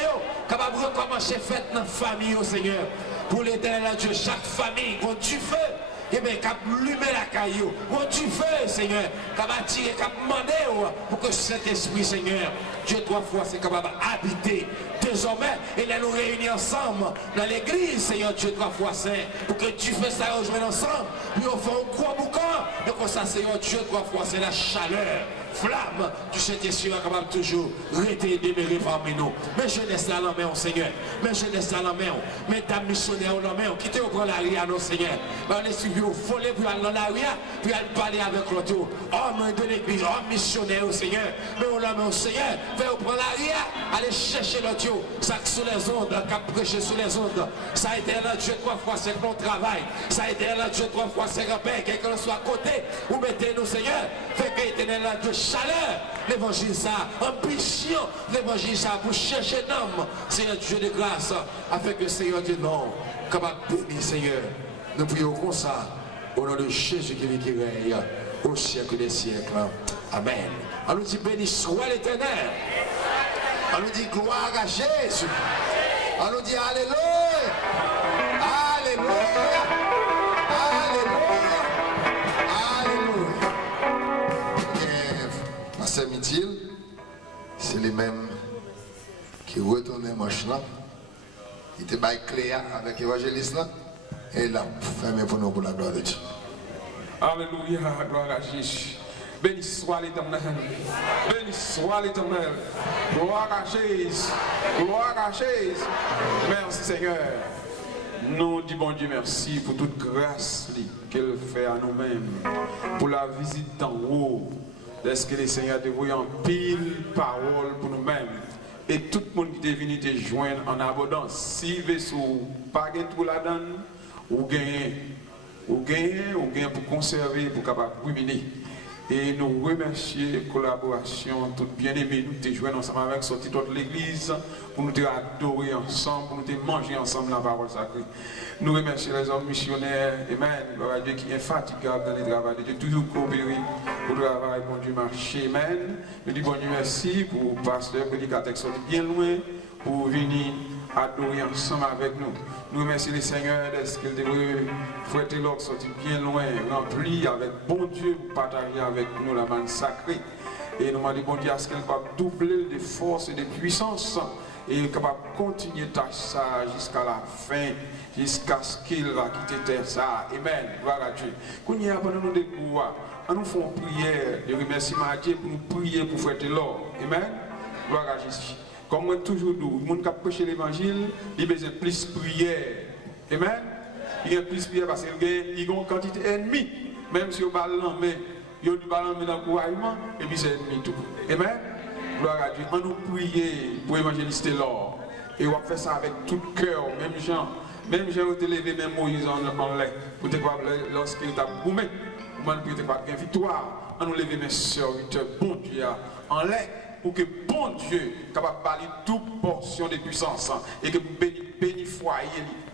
capable de recommencer faire dans la famille au Seigneur. Pour l'éternel Dieu, chaque famille, quand tu fais, et bien, cap lumer la caillou, quand tu fais, Seigneur, capable tirer, cap demander pour que cet esprit, Seigneur, Dieu 3 fois, c'est capable d'habiter désormais, et là nous réunir ensemble dans l'église, Seigneur Dieu 3 fois saint, pour que tu fasses ça rejoindre ensemble, puis on fait un gros boucan, et comme ça, Seigneur Dieu 3 fois, c'est la chaleur. Flamme du Saint-Esprit capable toujours rester et demeurer parmi nous. Mais je laisse la main au Seigneur. Mais je laisse la main. Mesdames missionnaires au main. Quittez au grand l'arrière nos Seigneur. Mais on est suivi au voler pour aller dans l'arrière. Puis aller parler avec l'autre. Homme de l'église. Homme missionnaire au Seigneur. Mais on la main au Seigneur. Fais au prendre l'arrière. Aller chercher l'autre. Ça sous les ondes. Cap prêcher sous les ondes. Ça a été là Dieu 3 fois c'est mon travail. Ça a été là Dieu 3 fois c'est grand-père. Quelqu'un soit à côté. Vous mettez nous Seigneur. Fait que éternel là Dieu chaleur, l'évangile ça, ambition, l'évangile ça, pour chercher l'homme, Seigneur Dieu de grâce, afin que Seigneur Dieu non, capable de bénir Seigneur. Nous prions comme ça, au nom de Jésus qui vit qui règne, au siècle des siècles. Amen. On nous dit béni soit l'Éternel. On nous dit gloire à Jésus. On nous dit alléluia. Alléluia. Alléluia. Alléluia. Pasteur Mithil, c'est les mêmes qui retournaient manche là. Il était bail clair avec l'évangéliste là. Et il a fermé pour nous pour la gloire de Dieu. Alléluia, gloire à Jésus. Béni soit l'Éternel. Béni soit l'Éternel. Gloire à Jésus. Gloire à Jésus. Merci Seigneur. Nous disons bon Dieu merci pour toute grâce qu'elle fait à nous-mêmes. Pour la visite d'en haut. Est-ce que le Seigneur te voyait en pile parole pour nous-mêmes. Et tout le monde qui est venu te joindre en abondance. Si vaisseau pas tout la donne, ou gagne pour conserver, pour capable ruminer. Et nous remercions la collaboration, tout bien-aimés, nous te joindre ensemble avec sorti de l'église, pour nous te adorer ensemble, pour nous te manger ensemble la parole sacrée. Nous remercions les hommes missionnaires, Amen, gloire à Dieu qui est infatigable dans le travail de Dieu, toujours coopéré pour le travail, bon Dieu marché, Amen. Nous disons bon Dieu merci pour le pasteur, prédicateur qui sorti bien loin, pour venir adorer ensemble avec nous. Nous remercions le Seigneur d'être qu'il devrait frère Télor sorti bien loin, rempli avec bon Dieu pour partager avec nous la manne sacrée. Et nous demandons bon Dieu à ce qu'elle va doubler de force et de puissance et capable de continuer tâche ça jusqu'à la fin, jusqu'à ce qu'il va quitter terre ça. Amen. Gloire à Dieu. Quand nous avons des pouvoirs, nous faisons prière de remerciement à Dieu pour nous prier pour frère Télor. Amen. Gloire à Jésus. Comme moi toujours dit, le monde qui a prêché l'évangile, il a besoin de plus de prière. Amen. Il y a plus de prière parce qu'il y a une quantité d'ennemis. Même si on parle mais il y a du ballon dans le gouvernement, et puis c'est ennemi tout. Amen. Gloire à Dieu. On nous prie pour évangélister l'or. Et on va faire ça avec tout cœur, même gens. Même gens ont élevé même Moïse en l'air. Pour te voir lorsqu'il t'a boumé, on peut te voir une victoire. On nous lever mes serviteurs, bon Dieu, en l'air. Pour que bon Dieu capable de parler toute portion de puissance et que béni foyer,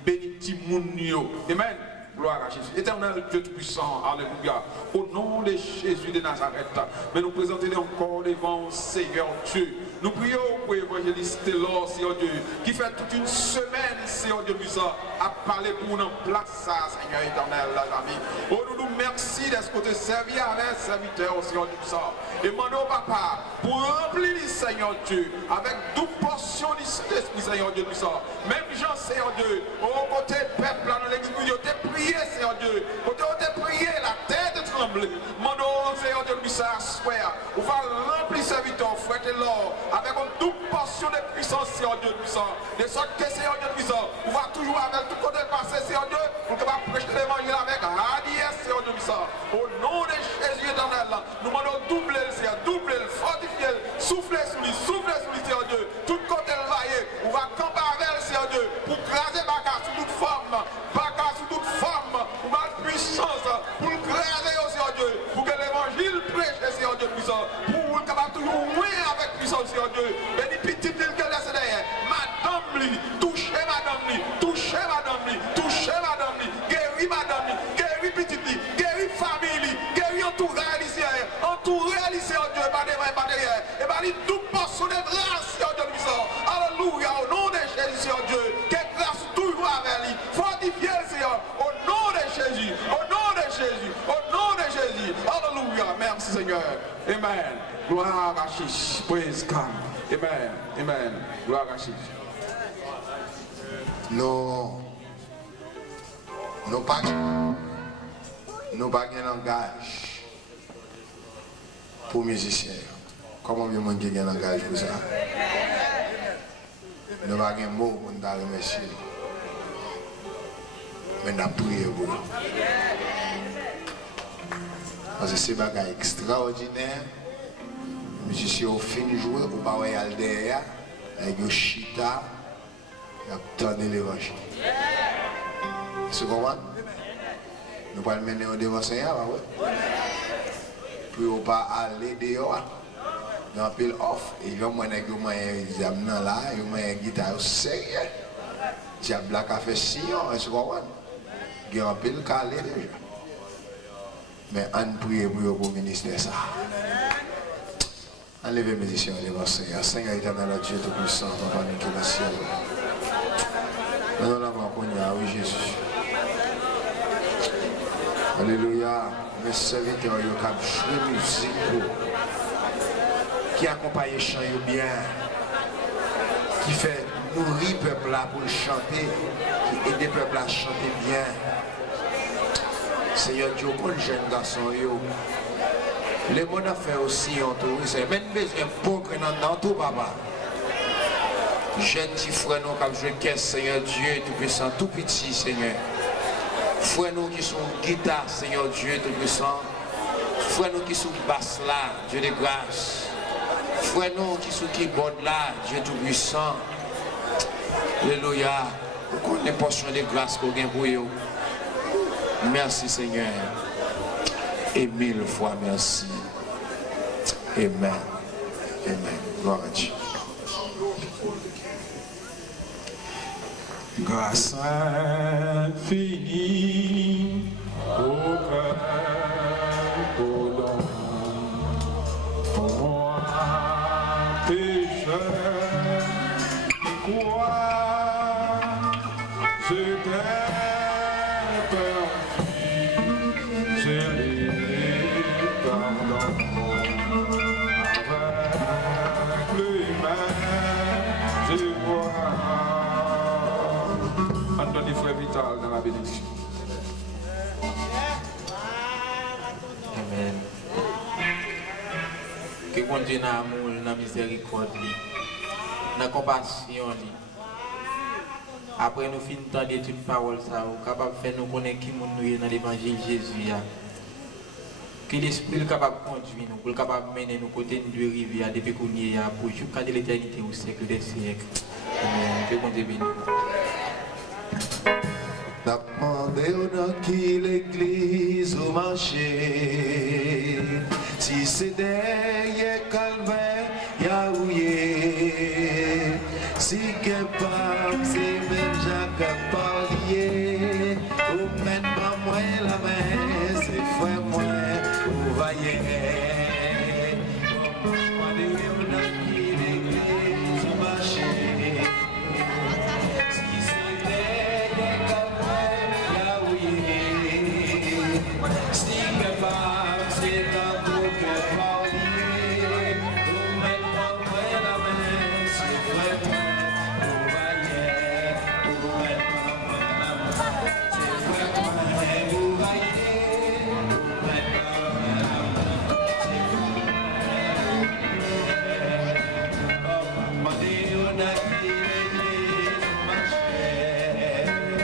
béni Timounio. Amen. Gloire à Jésus. Éternel Dieu Tout-Puissant, alléluia. Au nom de Jésus de Nazareth, mais nous présentons encore devant Seigneur Dieu. Nous prions pour l'évangéliste Taylor, Seigneur Dieu, qui fait toute une semaine, Seigneur Dieu puissant, à parler pour nous en place, Seigneur éternel, la vie. Oh, nous nous merci d'être côté servi avec serviteur, Seigneur Dieu puissant. Et demandons au Papa pour remplir, Seigneur Dieu, avec 12 portions de l'Esprit, Seigneur Dieu puissant. Même Jean, Seigneur Dieu, au côté peuple, dans l'église, nous avons prié, Seigneur Dieu. Côté on prié, la tête tremble. Demandons, Seigneur Dieu puissant, à soi, on va remplir serviteur, frère et l'or, avec une double portion de puissance, Seigneur Dieu puissant. De sorte que, Seigneur Dieu puissant, on va toujours avec tout côté passé, Seigneur Dieu, pour qu'on va prêcher l'évangile avec radiesse, Seigneur Dieu puissant. Au nom de Jésus éternel, nous demandons doubler, Seigneur, doubler, fortifier, souffler sur lui, Seigneur Dieu. Tout côté le vaillé, on va camper avec, Seigneur Dieu, pour craser bagarre sur toute forme, bagarre sur toute forme, pour la puissance, pour le craser, Seigneur Dieu, pour que l'évangile prêche, Seigneur Dieu puissant, pour le capable toujours moins avec puissance, Seigneur Dieu. Béni petit île que laisse derrière, madame lui, touchez madame lui, touchez madame lui, touchez madame lui, guéris madame lui, guéris petit lui, guéris famille lui, guéris entourage ici, entourage ici, Seigneur Dieu, pas devant, pas derrière, et par lui tout portion de grâce, Seigneur Dieu puissant. Alléluia, au nom de Jésus, Seigneur Dieu, que grâce toujours avec lui, fortifiez le Seigneur, au nom de Jésus, au nom de Jésus, au nom de Jésus. Alléluia, merci Seigneur. Amen. Gloire à Jésus. Praise God. Amen. Amen. Gloire à Jésus. Nous pas un langage pour musiciens. Comment vous avez un langage pour ça? Nous n'avons pas un mot pour nous remercier. Mais nous avons prié pour vous. Parce que c'est un bagage extraordinaire. Les musiciens ont fini de jouer, ou pas aller derrière, avec le chita, et attendre l'évangile. C'est comment? Nous ne pouvons pas le mener devant le Seigneur, puis on ne peut pas aller dehors. Nous avons pile off, et nous avons des amants là, nous avons une guitare sérieux. J'ai un black à faire sillon, est-ce que vous comprenez? Nous avons pile calé déjà. Mais on prie pour le ministère ça. Enlevez mes musiciens devant le Seigneur. Seigneur éternel, Dieu Tout-Puissant, Papa qui est dans le ciel. Nous l'avons connu, oui Jésus. Alléluia. Mes serviteurs, ils ont joué musique qui accompagne le chant bien, qui fait nourrir le peuple là pour le chanter, qui aide le peuple à chanter bien. Seigneur Dieu, quand le jeune garçon, le monde a fait aussi en tout, c'est même besoin pour que nous dans tout papa. Jeune petit frère, nous qui joué caisse, Seigneur Dieu, Tout-Puissant, tout petit, Seigneur. Frère nous qui sont guitare, Seigneur Dieu, Tout-Puissant. Frère nous qui sont basse là, Dieu de grâce. Frère nous qui sont keyboard là, Dieu Tout-Puissant. Alléluia. Pour les portions de grâce qu'on a pour vous. Merci Seigneur. Et 1000 fois merci. Amen. Amen. Gloire à Dieu. Grâce infinie au Père, pour moi, pécheur, qui croit, je t'ai perdu, j'ai pardon, avec les mains, je vois. Anthony Frère Vital dans la bénédiction. Amen. Que continue dans l'amour, dans la miséricorde, dans la compassion. Après nous finissons d'entendre une parole, ça, nous capable de faire nous connaître qui nous sommes dans l'évangile de Jésus. Que l'Esprit est capable de conduire nous, pour capable de mener nous côté de rivière depuis qu'on y est pour jusqu'à l'éternité au siècle des siècles. Amen. Que continue béni. N'a demandé dans qui l'église au marché, si c'est derrière